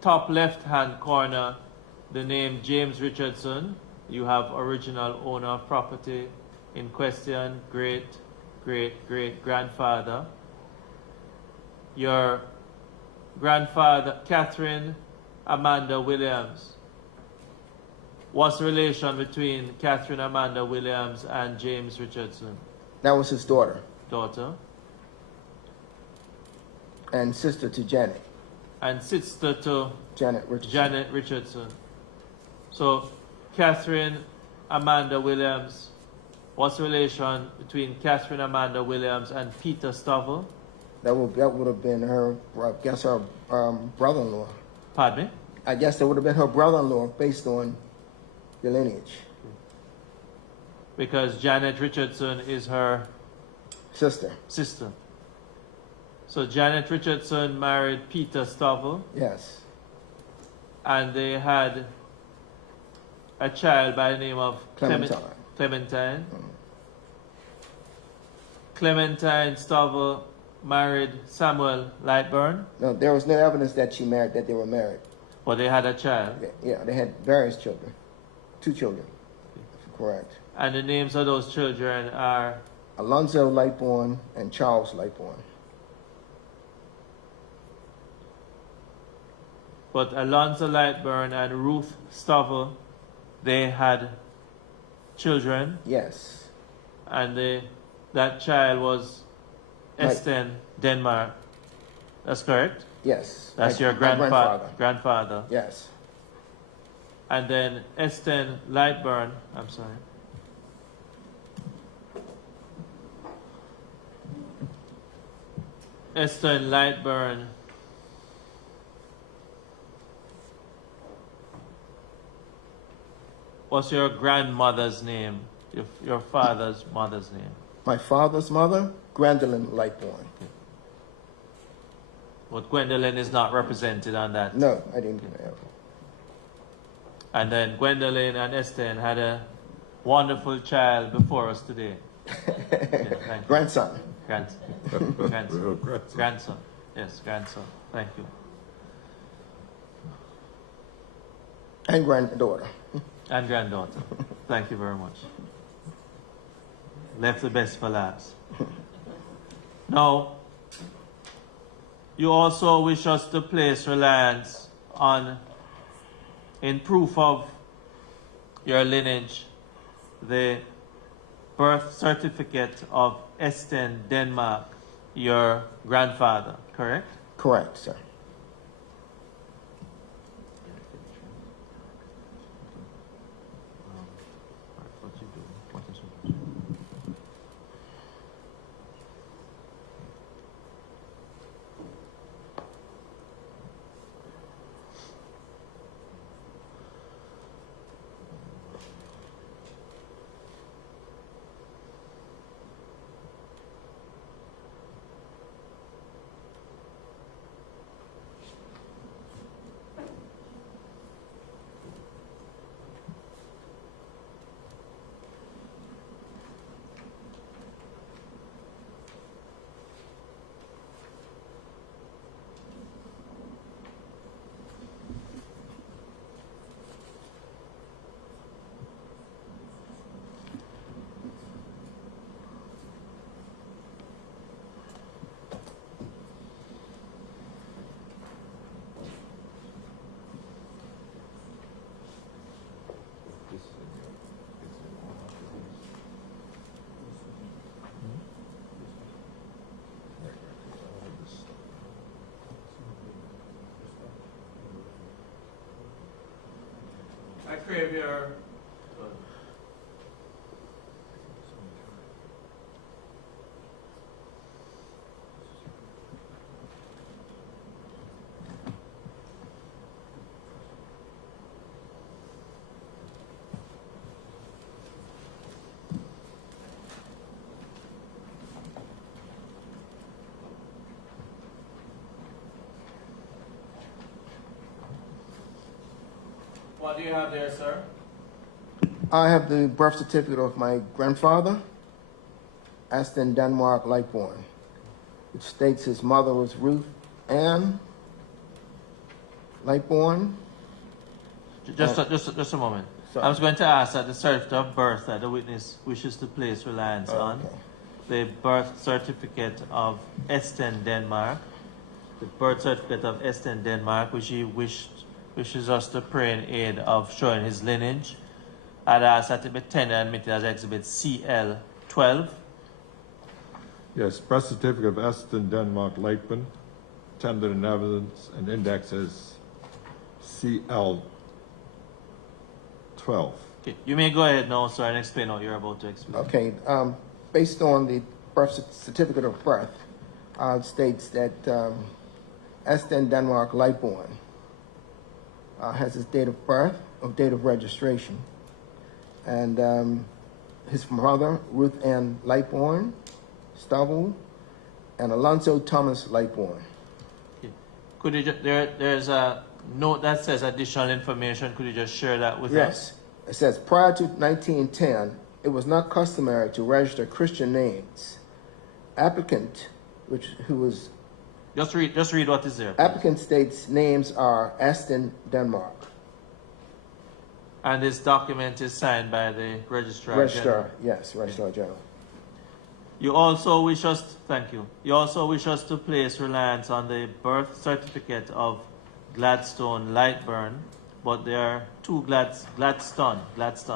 top left-hand corner, the name James Richardson, you have original owner of property in question, great-great-great-grandfather. Your grandfather, Catherine Amanda Williams. What's the relation between Catherine Amanda Williams and James Richardson? That was his daughter Daughter. and sister to Janet. And sister to Janet Richardson. Janet Richardson. So, Catherine Amanda Williams. What's the relation between Catherine Amanda Williams and Peter Stavel? That would have been her, I guess, her brother-in-law. Pardon me? I guess that would have been her brother-in-law based on the lineage. Because Janet Richardson is her Sister. sister. So Janet Richardson married Peter Stavel, Yes. and they had a child by the name of Clementine. Clementine. Clementine Stavel married Samuel Lightburn, No, there was no evidence that they were married. but they had a child. Yeah, they had various children. 2 children. Correct. And the names of those children are? Alonzo Lightborn and Charles Lightborn. But Alonzo Lightburn and Ruth Stavel, they had children, Yes. and that child was Esten Denmark. That's correct? Yes. That's your my grandfather. Yes. And then Esten Lightburn, I'm sorry. Esten Lightburn what's your grandmother's name? Your father's mother's name? My father's mother, Gwendolyn Lightborn. But Gwendolyn is not represented on that. No, I didn't have. And then Gwendolyn and Esten had a wonderful child before us today. Thank you. Grandson. Grandson. Real grandson. Grandson. Yes, grandson. Thank you. And granddaughter. And granddaughter. Thank you very much. Left the best for last. Now, you also wish us to place reliance on, in proof of your lineage, the birth certificate of Esten Denmark, your grandfather, correct? Correct, sir. I crave your. What do you have there, sir? I have the birth certificate of my grandfather, Aston Denmark Lightborn, which states his mother was Ruth Ann Lightborn. Just a moment. Sorry. I was going to ask that the certificate of birth that the witness wishes to place reliance on, Okay. the birth certificate of Esten, Denmark, the birth certificate of Esten, Denmark, which he wishes us to pray in aid of showing his lineage. I'd ask that it be tendered and admitted as Exhibit CL 12. Yes, birth certificate of Aston Denmark Lightman, tendered in evidence and index as CL 12. Okay, you may go ahead now, sir, and explain what you're about to explain. Okay, based on the birth certificate of birth, it states that Aston Denmark Lightborn has his date of birth, or date of registration, and his mother, Ruth Ann Lightborn, Stavel, and Alonzo Thomas Lightborn. Okay. Could you there's a note that says additional information. Could you just share that with us? Yes, it says prior to 1910, it was not customary to register Christian names. Applicant, who was Just read what is there. Please. applicant states names are Aston Denmark. And this document is signed by the Registrar Registrar, General. yes, Registrar General. You also wish us, thank you. You also wish us to place reliance on the birth certificate of Gladstone Lightburn, but there are two Gladstone, Yes.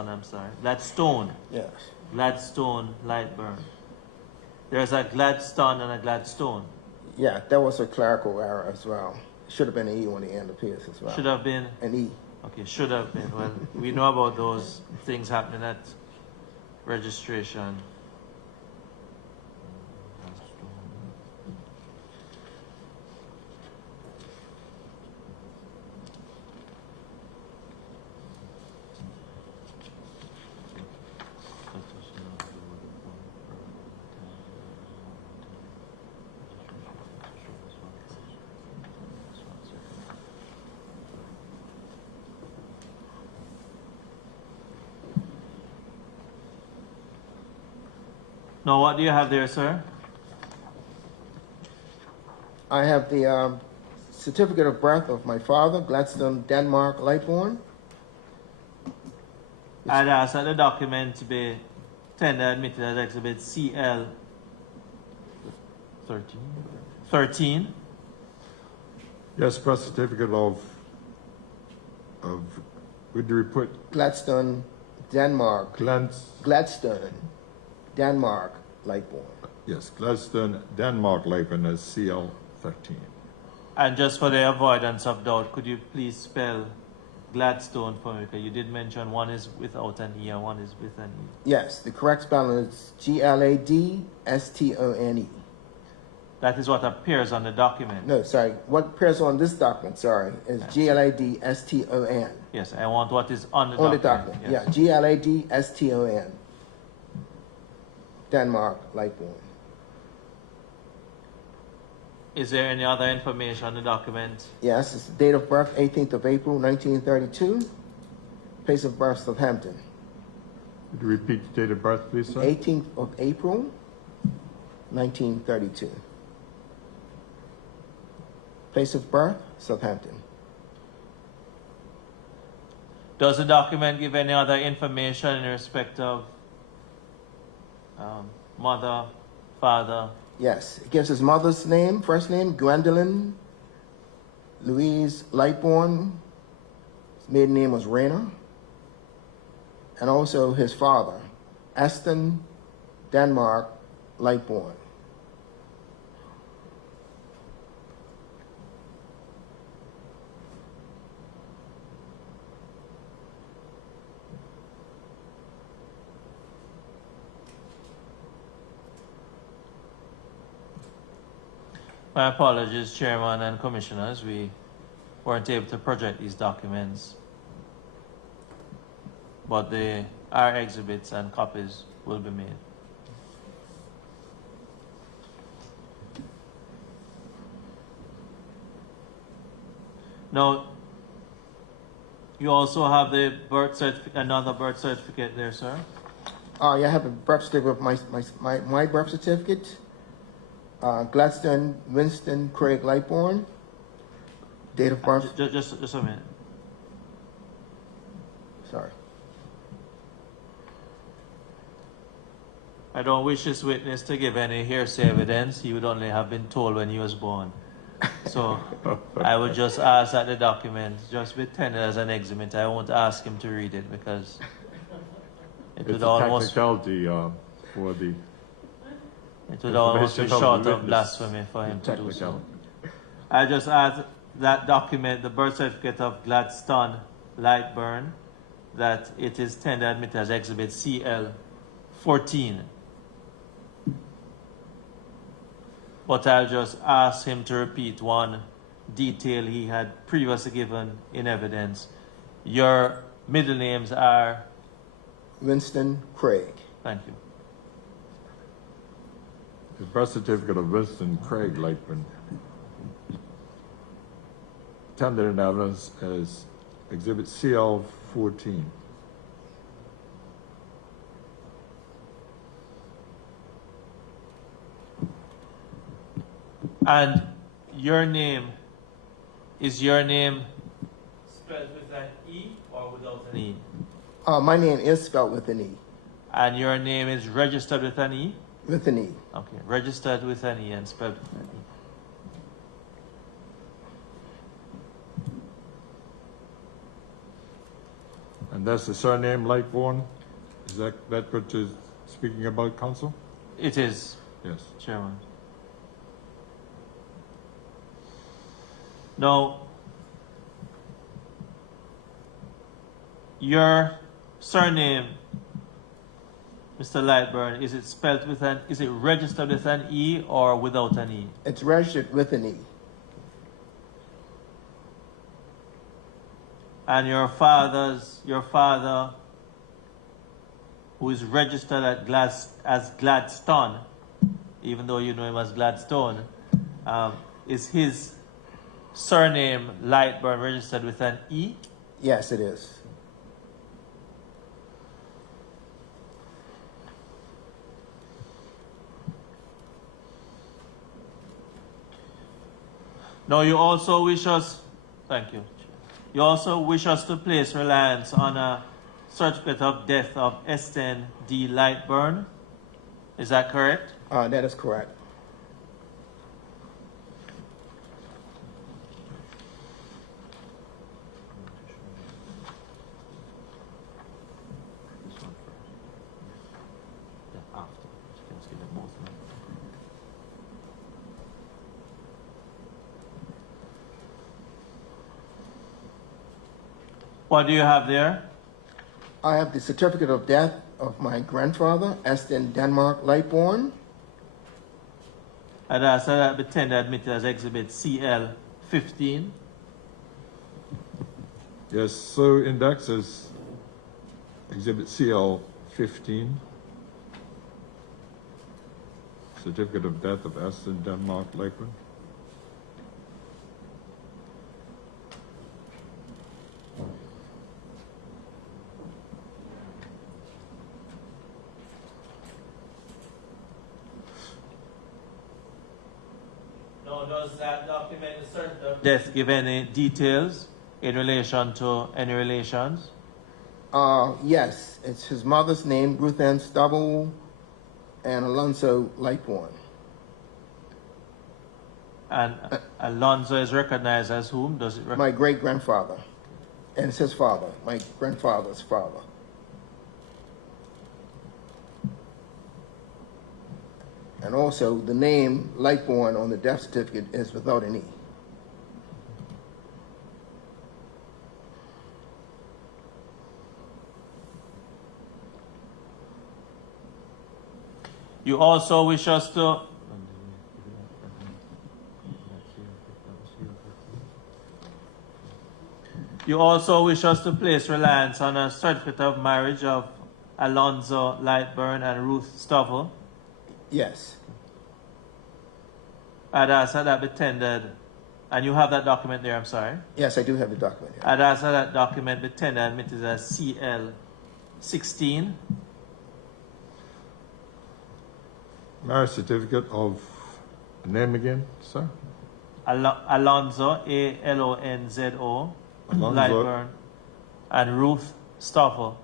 Gladstone Lightburn. There's a Gladstone and a Gladstone. Yeah, that was a clerical error as well. Should have been an E on the end of his as well. Should have been, An E. okay, should have been. Well, we know about those things happening at registration. Now, what do you have there, sir? I have the certificate of birth of my father, Gladstone Denmark Lightborn. I'd ask that the document to be tendered admitted as Exhibit CL 13. Yes, birth certificate of would you put Gladstone Denmark. Glantz? Gladstone Denmark Lightborn. Yes, Gladstone Denmark Lightman as CL 13. And just for the avoidance of doubt, could you please spell Gladstone for me? Because you did mention one is without an E and one is with an E. Yes, the correct spelling is Gladstone. That is what appears on the document. No, sorry. What appears on this document, sorry, is Gladstone. Yes, I want what is on the On the document. document, yeah, Gladstone. Denmark Lightborn. Is there any other information on the document? Yes, it's the date of birth, 18th of April, 1932. Place of birth, Southampton. Would you repeat the date of birth, please, sir? 18th of April, 1932. Place of birth, Southampton. Does the document give any other information in respect of mother, father? Yes, it gives his mother's name, first name, Gwendolyn Louise Lightborn. His maiden name was Rayner. And also his father, Aston Denmark Lightborn. My apologies, Chairman and Commissioners. We weren't able to project these documents, but they are exhibits and copies will be made. Now, you also have the birth certificate, another birth certificate there, sir. Yeah, I have a birth certificate of my birth certificate. Gladstone Winston Craig Lightbourne. Date of birth. Just a minute. Sorry. I don't wish this witness to give any hearsay evidence. He would only have been told when he was born. So I would just ask that the document just be tendered as an exhibit. I won't ask him to read it because it would almost technicality for the it would almost be information of short the of witness. blasphemy for him to do so. Technicality. I just ask that document, the birth certificate of Gladstone Lightburn, that it is tendered admitted as exhibit CL 14. But I'll just ask him to repeat one detail he had previously given in evidence. Your middle names are? Winston Craig. Thank you. The birth certificate of Winston Craig Lightman, tendered in evidence as Exhibit CL 14. And your name, is your name spelled with an E or without an E? My name is spelled with an E. And your name is registered with an E? With an E. Okay, registered with an E and spelled with an E. And that's the surname Lightbourne? Is that what you're speaking about, Counsel? It is, Yes. Chairman. Now, your surname, Mr. Lightburn, is it spelled with an, is it registered with an E or without an E? It's registered with an E. And your father, who is registered as Gladstone, even though you know him as Gladstone, is his surname Lightburn registered with an E? Yes, it is. Now you also wish us, thank you. You also wish us to place reliance on a certificate of death of Esten D. Lightburn. Is that correct? That is correct. What do you have there? I have the certificate of death of my grandfather, Esten Denmark Lightbourne. And I said that be tendered admitted as exhibit CL 15. Yes, so index is Exhibit CL 15. Certificate of death of Aston Denmark Lightman. Now, does that document the certificate of death give any details in relation to any relations? Yes, it's his mother's name, Ruth Ann Stavel and Alonso Lightbourne. And Alonso is recognized as whom? Does it My great grandfather, and it's his father, my grandfather's father. And also, the name Lightbourne on the death certificate is without an E. You also wish us to You also wish us to place reliance on a certificate of marriage of Alonzo Lightburn and Ruth Stavel. Yes. I'd ask that be tendered, and you have that document there, I'm sorry. Yes, I do have the document here. I'd ask that document be tendered and admitted as CL 16. Marriage certificate of name again, sir? Alonzo, Alonzo, Alonzo. Lightburn, and Ruth Stavel.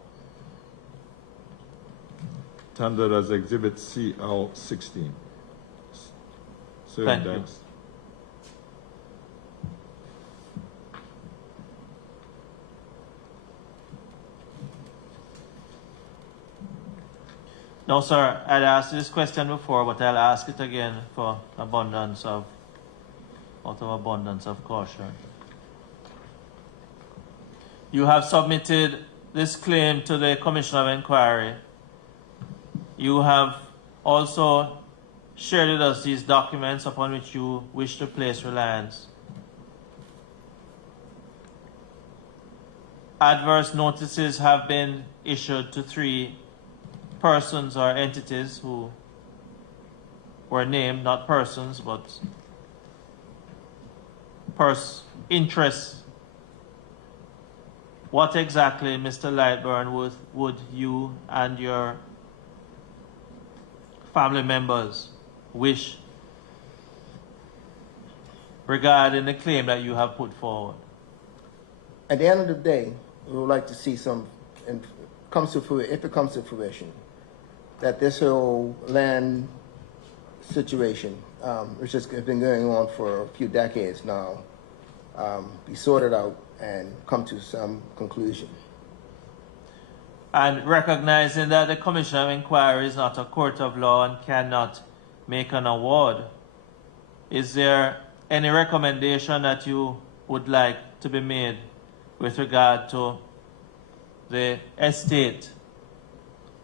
Tendered as Exhibit CL16. Sir, Thank you. index. No, sir, I'd asked this question before, but I'll ask it again for abundance of caution. You have submitted this claim to the Commission of Inquiry. You have also shared with us these documents upon which you wish to place reliance. Adverse notices have been issued to 3 persons or entities who were named, not persons, but interests. What exactly, Mr. Lightburn, would you and your family members wish regarding the claim that you have put forward? At the end of the day, we would like to see some, and if it comes to fruition, that this whole land situation, which has been going on for a few decades now, be sorted out and come to some conclusion. And recognizing that the Commission of Inquiry is not a court of law and cannot make an award, is there any recommendation that you would like to be made with regard to the estate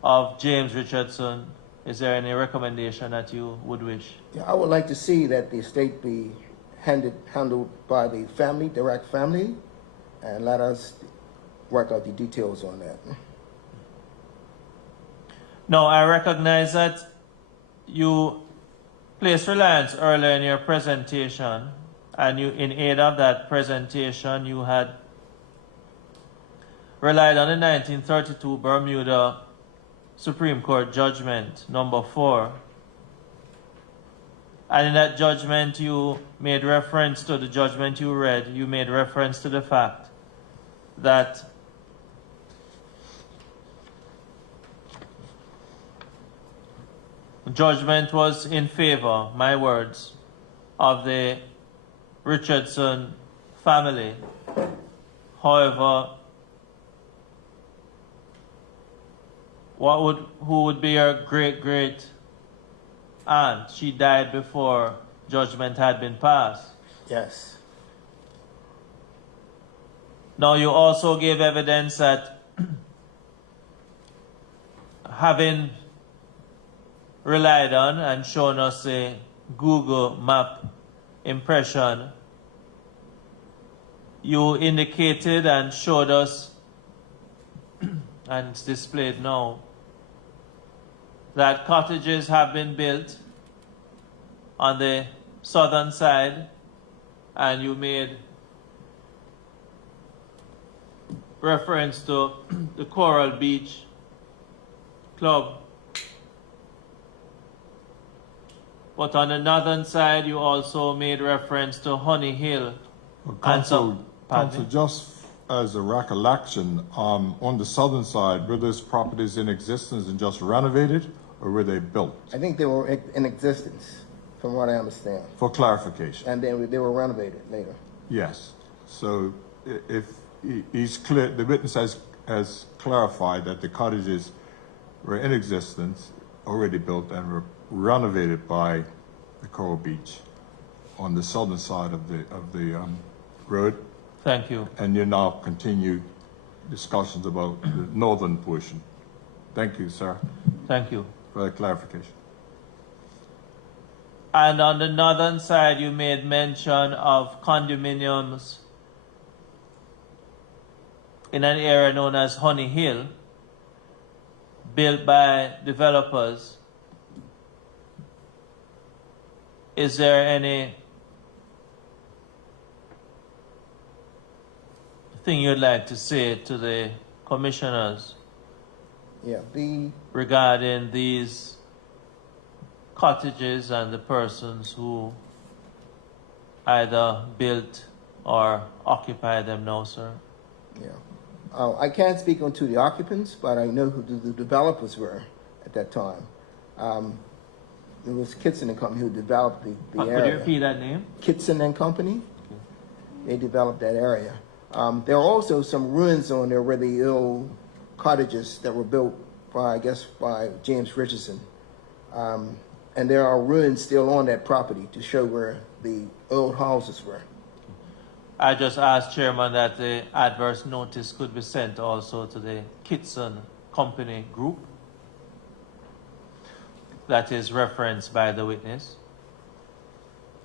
of James Richardson? Is there any recommendation that you would wish? Yeah, I would like to see that the estate be handled by the family, direct family, and let us work out the details on that. No, I recognize that you placed reliance earlier in your presentation, and you, in aid of that presentation, you had relied on the 1932 Bermuda Supreme Court judgment number 4. And in that judgment, you made reference to the judgment you read. You made reference to the fact that judgment was in favor, my words, of the Richardson family. However, who would be your great aunt? She died before judgment had been passed. Yes. Now, you also gave evidence that having relied on and shown us a Google map impression, you indicated and showed us, and it's displayed now, that cottages have been built on the southern side, and you made reference to the Coral Beach Club. But on the northern side, you also made reference to Honey Hill. Council, just as a recollection, on the southern side, were those properties in existence and just renovated, or were they built? I think they were in existence, from what I understand. For clarification. And then they were renovated later. Yes. So if he's clear, the witness has clarified that the cottages were in existence, already built, and were renovated by the Coral Beach on the southern side of the road. Thank you. And you now continue discussions about the northern portion. Thank you, sir, Thank you. for that clarification. And on the northern side, you made mention of condominiums in an area known as Honey Hill, built by developers. Is there any thing you'd like to say to the commissioners Yeah, regarding these cottages and the persons who either built or occupy them now, sir? yeah. I can't speak on to the occupants, but I know who the developers were at that time. It was Kitson and Company who developed the area. Could you repeat that name? Kitson and Company. They developed that area. There are also some ruins on there where the old cottages that were built by, I guess, by James Richardson. And there are ruins still on that property to show where the old houses were. I just asked Chairman that the adverse notice could be sent also to the Kitson Company Group that is referenced by the witness.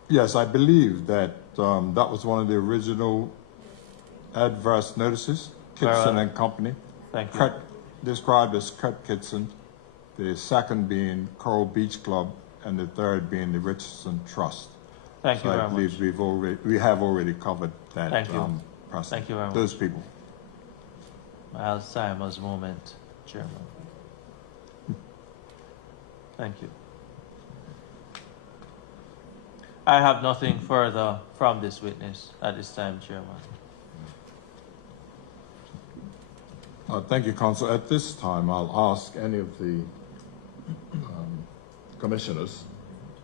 Yes, I believe that that was one of the original adverse notices, Kitson and Company. Thank you. Described as Kurt Kitson, the second being Coral Beach Club, and the third being the Richardson Trust. Thank you So very I believe much. we have already covered that. Thank you. Process. Thank you very much. Those people. My Alzheimer's moment, Chairman. Thank you. I have nothing further from this witness at this time, Chairman. Thank you, Counsel. At this time, I'll ask any of the commissioners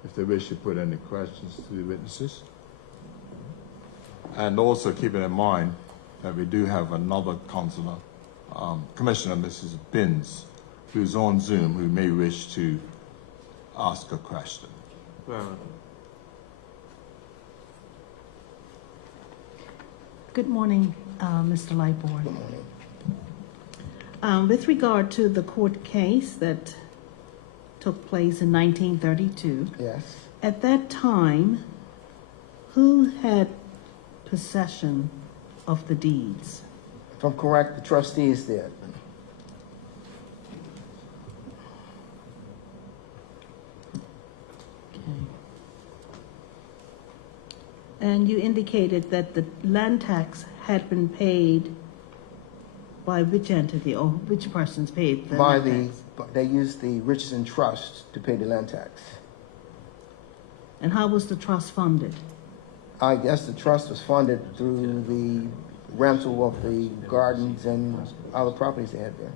if they wish to put any questions to the witnesses. And also keeping in mind that we do have another councillor, Commissioner Mrs. Binns, who's on Zoom, who may wish to ask a question. Good morning, Mr. Lightbourne. Good morning. With regard to the court case that took place in 1932, Yes. at that time, who had possession of the deeds? If I'm correct, the trustees did. Okay. And you indicated that the land tax had been paid by which entity, or which persons paid the land tax? They used the Richardson Trust to pay the land tax. And how was the trust funded? I guess the trust was funded through the rental of the gardens and other properties they had there.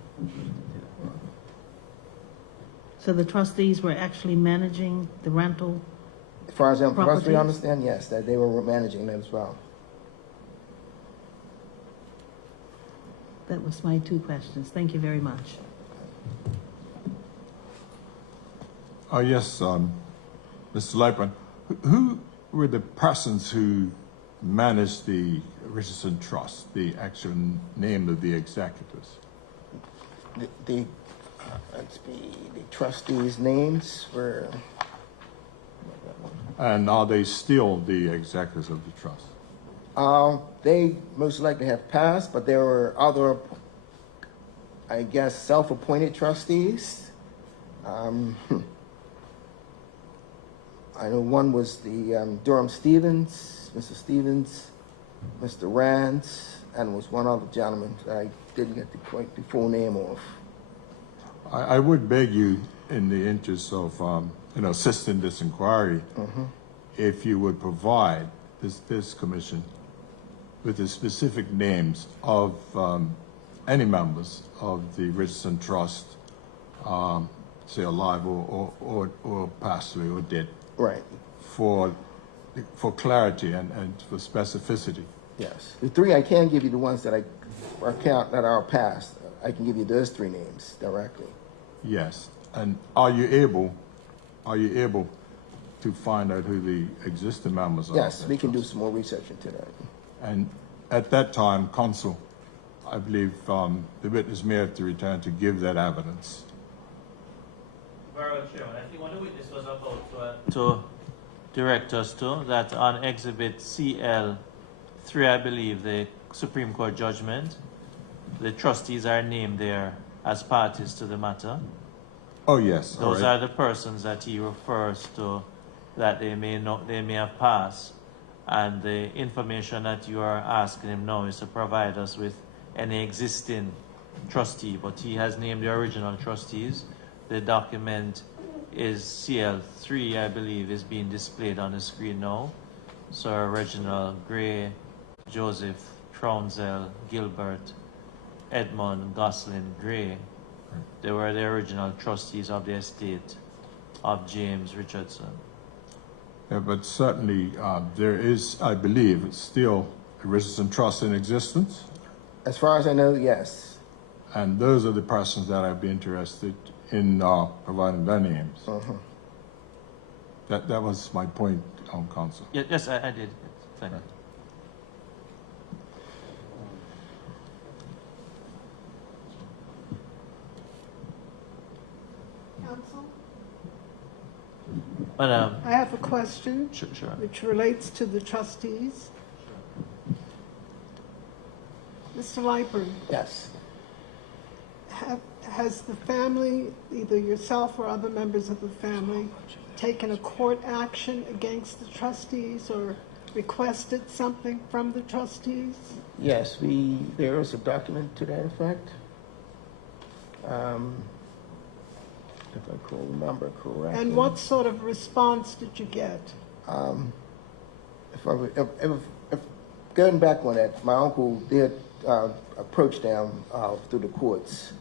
So the trustees were actually managing the rental? As far as I'm Properties? we understand, yes, that they were managing that as well. That was my two questions. Thank you very much. Yes, Mr. Lightburn, who were the persons who managed the Richardson Trust, the actual name of the executors? The trustees' names were. And are they still the executors of the trust? They most likely have passed, but there were other, I guess, self-appointed trustees. I know one was the Durham Stevens, Mr. Stevens, Mr. Rance, and was one other gentleman that I didn't get the full name of. I would beg you, in the interest of assisting this inquiry, if you would provide this commission with the specific names of any members of the Richardson Trust, say alive or passed away or dead. Right. For clarity and for specificity. Yes. The three, I can give you the ones that that are past. I can give you those three names directly. Yes. And are you able to find out who the existing members are? Yes, we can do some more research into that. And at that time, counsel, I believe the witness may have to return to give that evidence. Very well, Chairman. I think what the witness was about to direct us to, that on Exhibit CL3, I believe, the Supreme Court judgment, the trustees are named there as parties to the matter. Oh, yes, all Those right. are the persons that he refers to that they may have passed. And the information that you are asking him now is to provide us with any existing trustee, but he has named the original trustees. The document is CL3, I believe, is being displayed on the screen now. Sir Reginald Gray, Joseph Trounsell, Gilbert, Edmund Gosselin Gray. They were the original trustees of the estate of James Richardson. Yeah, but certainly, there is, I believe, still a Richardson Trust in existence, As far as I know, yes. and those are the persons that I'd be interested in providing their names. That was my point, Council. Yes, I did. Thank you. Council, Madam, I have a question sure. which relates to the trustees. Mr. Lightburn, Yes. has the family, either yourself or other members of the family, taken a court action against the trustees or requested something from the trustees? Yes, there is a document to that effect. If I can remember correctly. And what sort of response did you get? If going back on that, my uncle did approach them through the courts.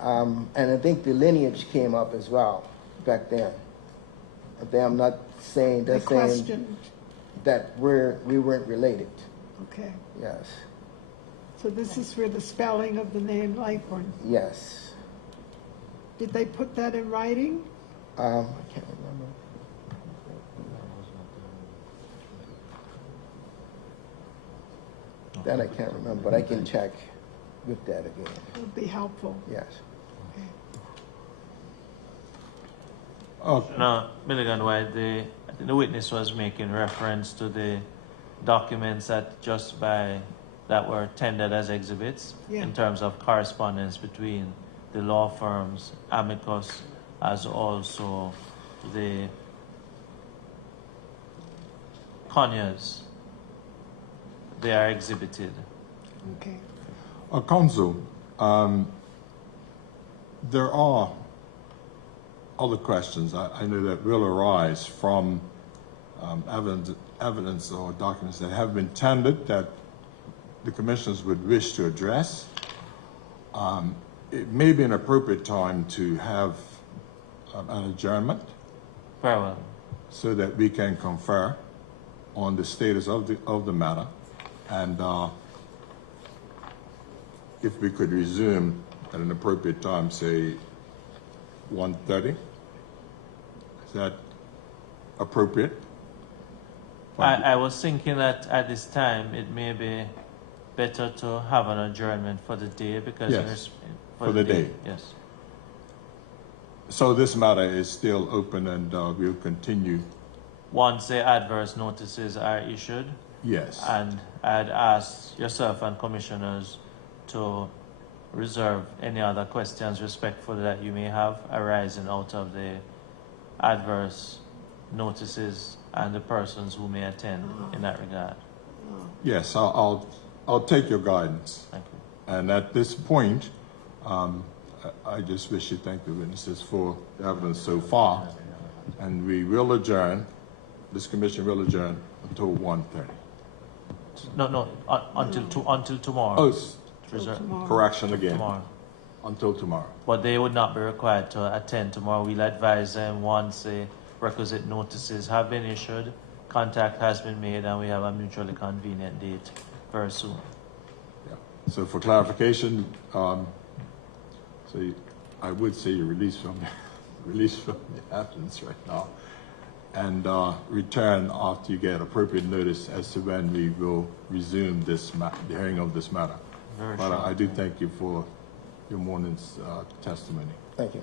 And I think the lineage came up as well back then. I'm not saying, they're The saying question, that we weren't related. okay. Yes, So this is for the spelling of the name Lightburn. yes. Did they put that in writing? I can't remember. That I can't remember, but I can check with that again. It would be helpful. Yes. Oh, No, Milligan White, I think the witness was making reference to the documents that were tendered as exhibits Yeah. in terms of correspondence between the law firms, amicus, as also the Conyers. They are exhibited. Okay. Council, there are other questions I know that will arise from evidence or documents that have been tendered that the commissioners would wish to address. It may be an appropriate time to have an adjournment Very well. so that we can confer on the status of the matter, and if we could resume at an appropriate time, say 1:30. Is that appropriate? I was thinking that at this time it may be better to have an adjournment for the day because Yes, for the day. Yes. So this matter is still open, and we'll continue. Once the adverse notices are issued, Yes. and I'd ask yourself and commissioners to reserve any other questions respectful that you may have arising out of the adverse notices and the persons who may attend in that regard. Yes, I'll take your guidance. Thank you. And at this point, I just wish to thank the witnesses for the evidence so far, and we will adjourn. This commission will adjourn until 1:30. No, until tomorrow. Oh, Reserve Tomorrow. correction again. tomorrow. Until tomorrow. But they would not be required to attend tomorrow. We'll advise them once the requisite notices have been issued, contact has been made, and we have a mutually convenient date very soon. Yeah. So for clarification, so I would say you're released from the absence right now, and return after you get appropriate notice as to when we will resume the hearing of this matter. Very But short. I do thank you for your morning's testimony. Thank you.